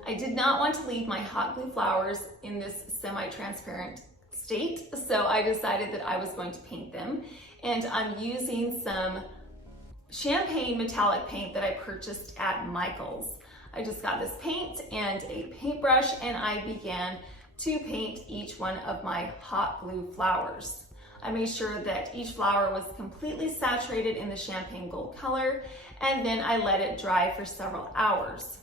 I did not want to leave my hot glue flowers in this semi-transparent state, so I decided that I was going to paint them. And I'm using some champagne metallic paint that I purchased at Michael's. I just got this paint and a paintbrush, and I began to paint each one of my hot glue flowers. I made sure that each flower was completely saturated in the champagne gold color, and then I let it dry for several hours.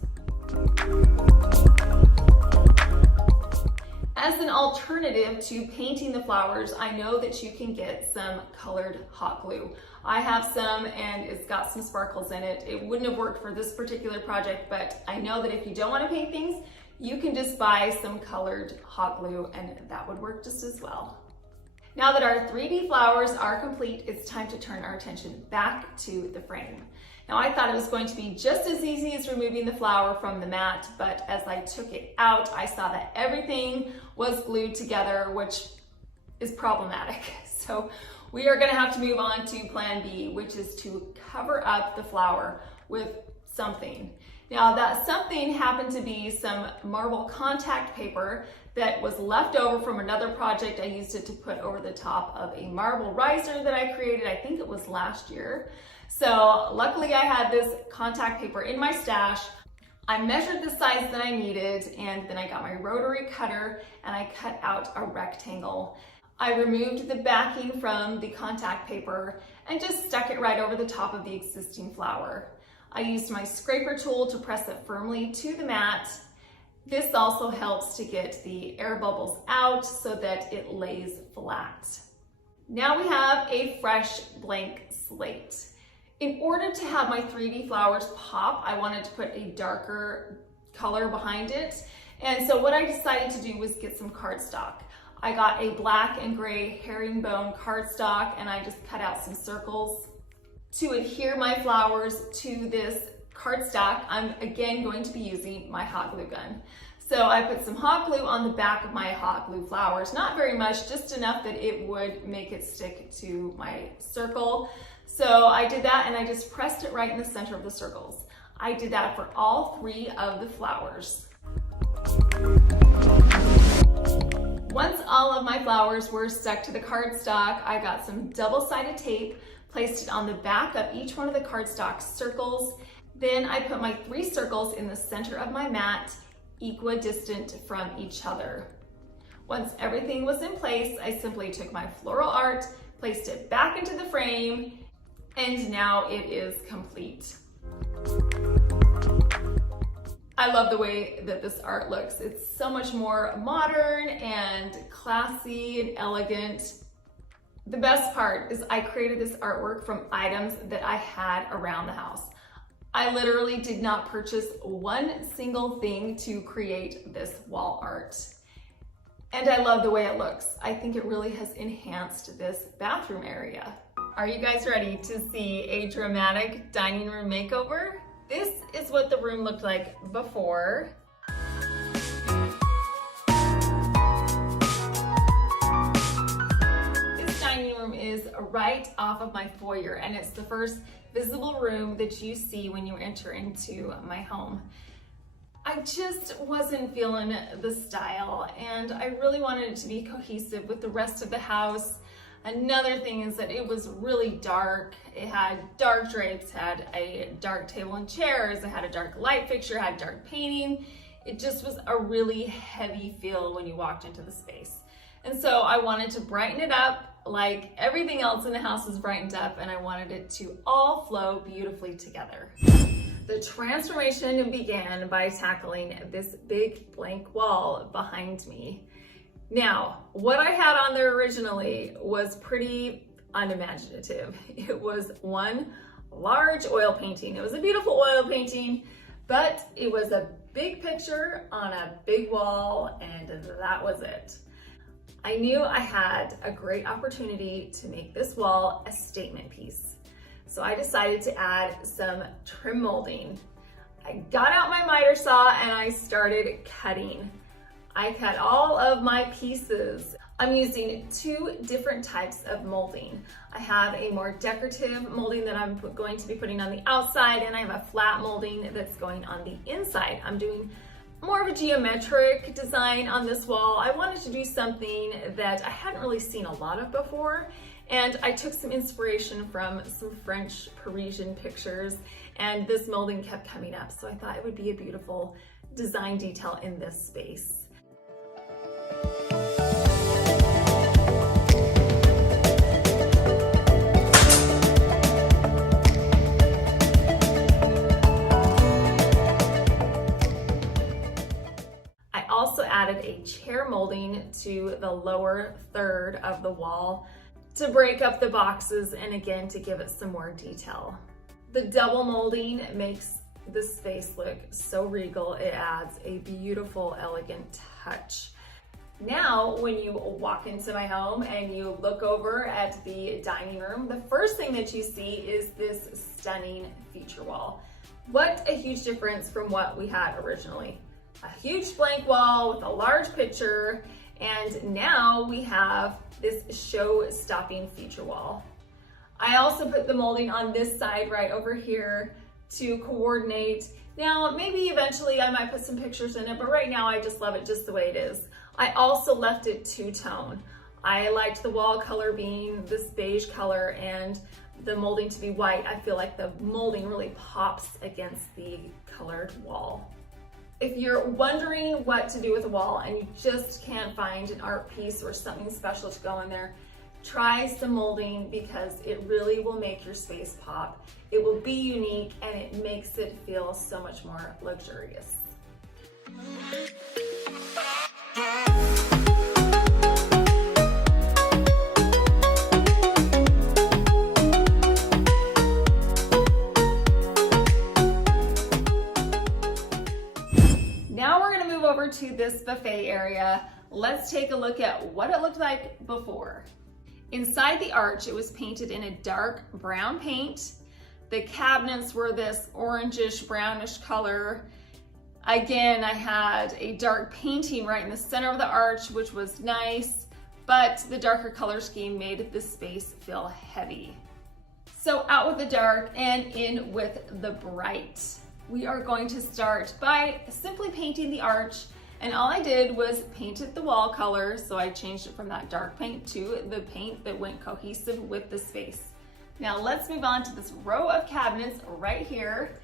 As an alternative to painting the flowers, I know that you can get some colored hot glue. I have some and it's got some sparkles in it. It wouldn't have worked for this particular project, but I know that if you don't want to paint things, you can just buy some colored hot glue and that would work just as well. Now that our 3D flowers are complete, it's time to turn our attention back to the frame. Now I thought it was going to be just as easy as removing the flower from the mat, but as I took it out, I saw that everything was glued together, which is problematic. So we are gonna have to move on to plan B, which is to cover up the flower with something. Now that something happened to be some marble contact paper that was left over from another project. I used it to put over the top of a marble riser that I created, I think it was last year. So luckily I had this contact paper in my stash. I measured the size that I needed, and then I got my rotary cutter and I cut out a rectangle. I removed the backing from the contact paper and just stuck it right over the top of the existing flower. I used my scraper tool to press it firmly to the mat. This also helps to get the air bubbles out so that it lays flat. Now we have a fresh blank slate. In order to have my 3D flowers pop, I wanted to put a darker color behind it. And so what I decided to do was get some cardstock. I got a black and gray herringbone cardstock and I just cut out some circles. To adhere my flowers to this cardstock, I'm again going to be using my hot glue gun. So I put some hot glue on the back of my hot glue flowers, not very much, just enough that it would make it stick to my circle. So I did that and I just pressed it right in the center of the circles. I did that for all 3 of the flowers. Once all of my flowers were stuck to the cardstock, I got some double-sided tape, placed it on the back of each one of the cardstock circles. Then I put my 3 circles in the center of my mat, equidistant from each other. Once everything was in place, I simply took my floral art, placed it back into the frame, and now it is complete. I love the way that this art looks. It's so much more modern and classy and elegant. The best part is I created this artwork from items that I had around the house. I literally did not purchase one single thing to create this wall art. And I love the way it looks. I think it really has enhanced this bathroom area. Are you guys ready to see a dramatic dining room makeover? This is what the room looked like before. This dining room is right off of my foyer, and it's the first visible room that you see when you enter into my home. I just wasn't feeling the style, and I really wanted it to be cohesive with the rest of the house. Another thing is that it was really dark. It had dark drapes, had a dark table and chairs, it had a dark light fixture, had dark painting. It just was a really heavy feel when you walked into the space. And so I wanted to brighten it up like everything else in the house was brightened up, and I wanted it to all flow beautifully together. The transformation began by tackling this big blank wall behind me. Now, what I had on there originally was pretty unimaginative. It was one large oil painting. It was a beautiful oil painting, but it was a big picture on a big wall, and that was it. I knew I had a great opportunity to make this wall a statement piece. So I decided to add some trim molding. I got out my miter saw and I started cutting. I cut all of my pieces. I'm using two different types of molding. I have a more decorative molding that I'm going to be putting on the outside, and I have a flat molding that's going on the inside. I'm doing more of a geometric design on this wall. I wanted to do something that I hadn't really seen a lot of before, and I took some inspiration from some French Parisian pictures, and this molding kept coming up, so I thought it would be a beautiful design detail in this space. I also added a chair molding to the lower third of the wall to break up the boxes and again to give it some more detail. The double molding makes the space look so regal. It adds a beautiful, elegant touch. Now, when you walk into my home and you look over at the dining room, the first thing that you see is this stunning feature wall. What a huge difference from what we had originally. A huge blank wall with a large picture, and now we have this show-stopping feature wall. I also put the molding on this side right over here to coordinate. Now, maybe eventually I might put some pictures in it, but right now I just love it just the way it is. I also left it two-tone. I liked the wall color being this beige color and the molding to be white. I feel like the molding really pops against the colored wall. If you're wondering what to do with a wall and you just can't find an art piece or something special to go in there, try some molding because it really will make your space pop. It will be unique and it makes it feel so much more luxurious. Now we're going to move over to this buffet area. Let's take a look at what it looked like before. Inside the arch, it was painted in a dark brown paint. The cabinets were this orangish brownish color. Again, I had a dark painting right in the center of the arch, which was nice, but the darker color scheme made the space feel heavy. So out with the dark and in with the bright. We are going to start by simply painting the arch, and all I did was painted the wall color, so I changed it from that dark paint to the paint that went cohesive with the space. Now let's move on to this row of cabinets right here.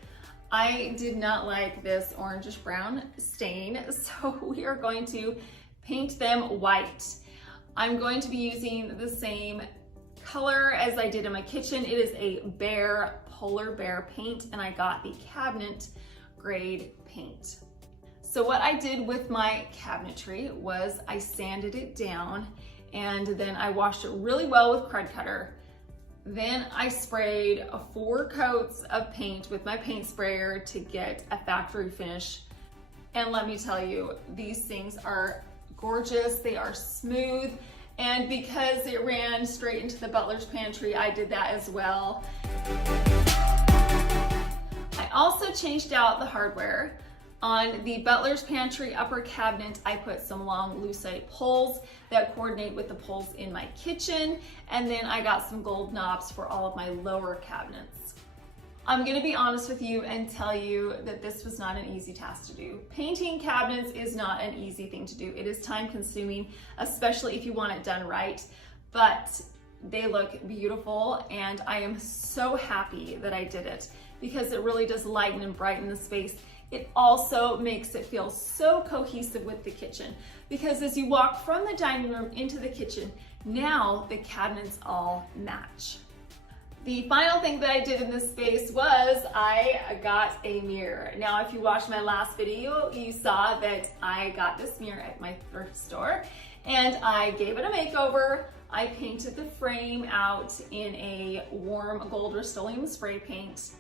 I did not like this orangish brown stain, so we are going to paint them white. I'm going to be using the same color as I did in my kitchen. It is a bear, polar bear paint, and I got the cabinet grade paint. So what I did with my cabinetry was I sanded it down and then I washed it really well with Crud Cutter. Then I sprayed 4 coats of paint with my paint sprayer to get a factory finish. And let me tell you, these things are gorgeous, they are smooth, and because it ran straight into the butler's pantry, I did that as well. I also changed out the hardware. On the butler's pantry upper cabinet, I put some long lucite poles that coordinate with the poles in my kitchen, and then I got some gold knobs for all of my lower cabinets. I'm gonna be honest with you and tell you that this was not an easy task to do. Painting cabinets is not an easy thing to do. It is time consuming, especially if you want it done right, but they look beautiful, and I am so happy that I did it because it really does lighten and brighten the space. It also makes it feel so cohesive with the kitchen, because as you walk from the dining room into the kitchen, now the cabinets all match. The final thing that I did in this space was I got a mirror. Now, if you watched my last video, you saw that I got this mirror at my thrift store, and I gave it a makeover. I painted the frame out in a warm gold Rustoleum spray paint.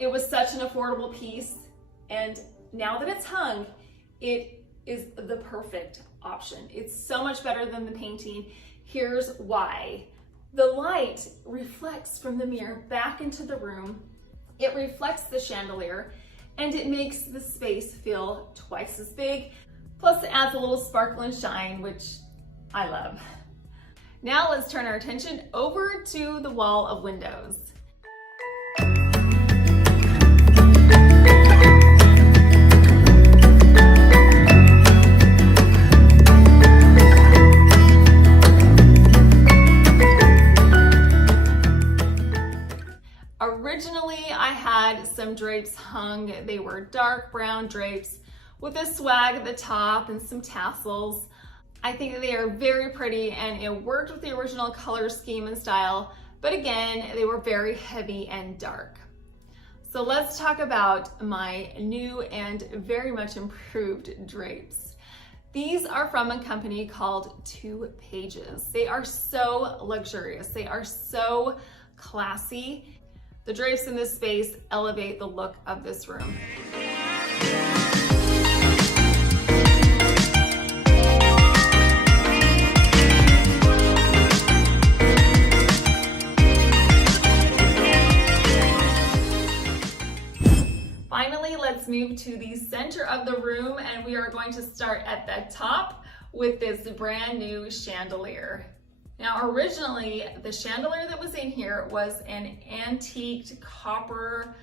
It was such an affordable piece, and now that it's hung, it is the perfect option. It's so much better than the painting. Here's why. The light reflects from the mirror back into the room. It reflects the chandelier, and it makes the space feel twice as big. Plus, it adds a little sparkle and shine, which I love. Now let's turn our attention over to the wall of windows. Originally, I had some drapes hung. They were dark brown drapes with a swag at the top and some tassels. I think that they are very pretty, and it worked with the original color scheme and style, but again, they were very heavy and dark. So let's talk about my new and very much improved drapes. These are from a company called 2 Pages. They are so luxurious. They are so classy. The drapes in this space elevate the look of this room. Finally, let's move to the center of the room, and we are going to start at the top with this brand new chandelier. Now, originally, the chandelier that was in here was an antiqued copper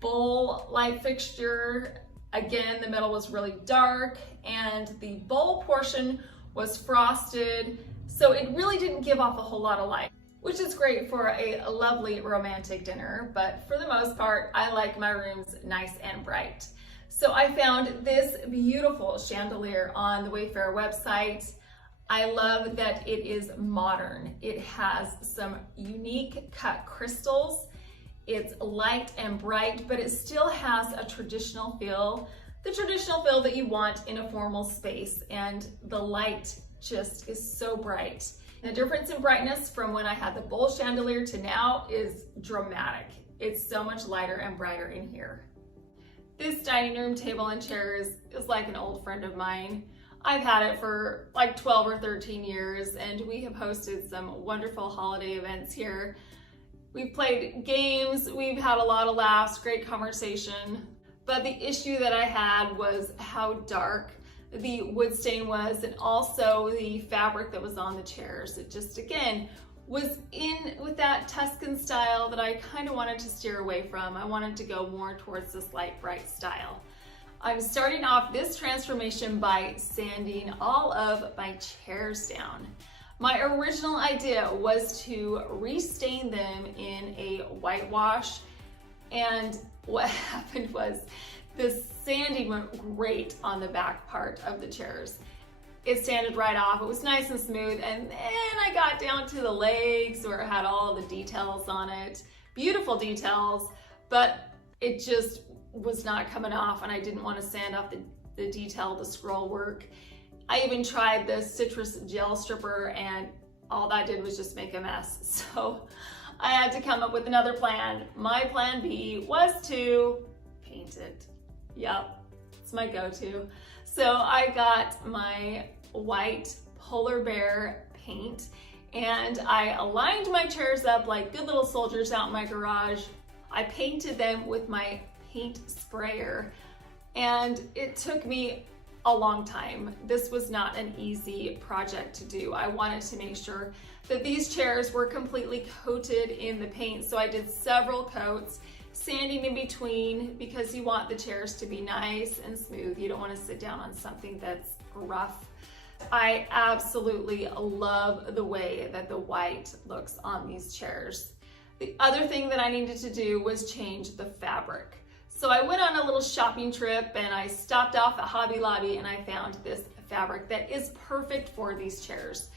bowl light fixture. Again, the metal was really dark, and the bowl portion was frosted, so it really didn't give off a whole lot of light, which is great for a lovely romantic dinner, but for the most part, I like my rooms nice and bright. So I found this beautiful chandelier on the Wayfair website. I love that it is modern. It has some unique cut crystals. It's light and bright, but it still has a traditional feel, the traditional feel that you want in a formal space, and the light just is so bright. The difference in brightness from when I had the bowl chandelier to now is dramatic. It's so much lighter and brighter in here. This dining room table and chairs is like an old friend of mine. I've had it for like 12 or 13 years, and we have hosted some wonderful holiday events here. We've played games, we've had a lot of laughs, great conversation. But the issue that I had was how dark the wood stain was, and also the fabric that was on the chairs. It just, again, was in with that Tuscan style that I kind of wanted to steer away from. I wanted to go more towards this light, bright style. I'm starting off this transformation by sanding all of my chairs down. My original idea was to restain them in a whitewash, and what happened was the sanding went great on the back part of the chairs. It sanded right off, it was nice and smooth, and then I got down to the legs where it had all the details on it. Beautiful details, but it just was not coming off, and I didn't want to sand off the detail, the scroll work. I even tried the citrus gel stripper, and all that did was just make a mess. So I had to come up with another plan. My plan B was to paint it. Yep, it's my go-to. So I got my white polar bear paint, and I aligned my chairs up like good little soldiers out in my garage. I painted them with my paint sprayer, and it took me a long time. This was not an easy project to do. I wanted to make sure that these chairs were completely coated in the paint, so I did several coats, sanding in between, because you want the chairs to be nice and smooth. You don't want to sit down on something that's rough. I absolutely love the way that the white looks on these chairs. The other thing that I needed to do was change the fabric. So I went on a little shopping trip and I stopped off at Hobby Lobby and I found this fabric that is perfect for these chairs.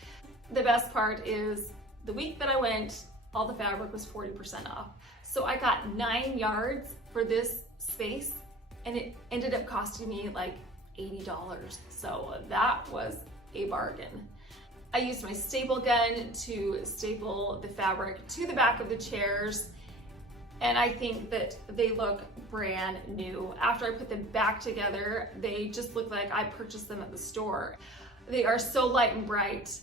The best part is the week that I went, all the fabric was 40% off. So I got 9 yards for this space and it ended up costing me like $80. So that was a bargain. I used my staple gun to staple the fabric to the back of the chairs, and I think that they look brand new. After I put them back together, they just look like I purchased them at the store. They are so light and bright.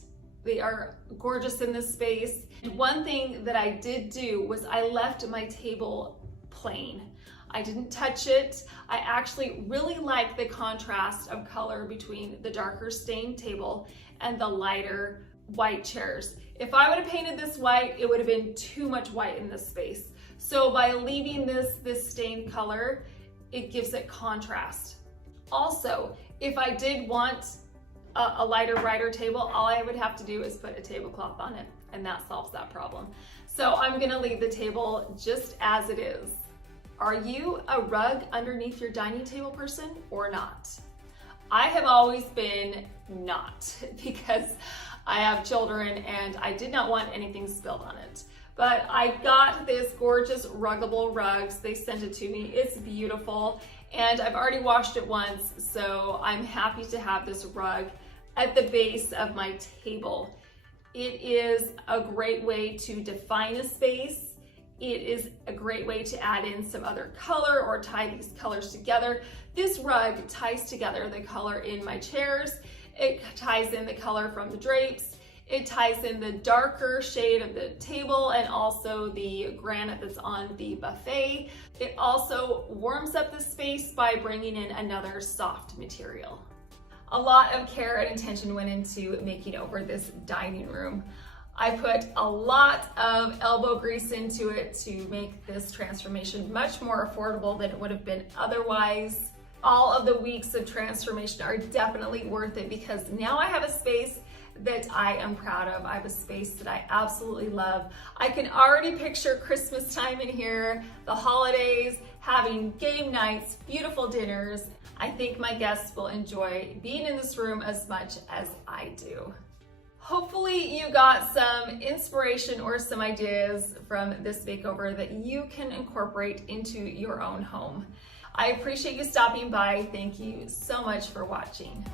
They are gorgeous in this space. One thing that I did do was I left my table plain. I didn't touch it. I actually really like the contrast of color between the darker stained table and the lighter white chairs. If I would have painted this white, it would have been too much white in this space. So by leaving this stained color, it gives it contrast. Also, if I did want a lighter, brighter table, all I would have to do is put a tablecloth on it, and that solves that problem. So I'm gonna leave the table just as it is. Are you a rug underneath your dining table person or not? I have always been not, because I have children and I did not want anything spilled on it. But I got this gorgeous ruggable rugs. They sent it to me. It's beautiful. And I've already washed it once, so I'm happy to have this rug at the base of my table. It is a great way to define a space. It is a great way to add in some other color or tie these colors together. This rug ties together the color in my chairs. It ties in the color from the drapes. It ties in the darker shade of the table and also the granite that's on the buffet. It also warms up the space by bringing in another soft material. A lot of care and attention went into making over this dining room. I put a lot of elbow grease into it to make this transformation much more affordable than it would have been otherwise. All of the weeks of transformation are definitely worth it, because now I have a space that I am proud of. I have a space that I absolutely love. I can already picture Christmas time in here, the holidays, having game nights, beautiful dinners. I think my guests will enjoy being in this room as much as I do. Hopefully you got some inspiration or some ideas from this makeover that you can incorporate into your own home. I appreciate you stopping by. Thank you so much for watching.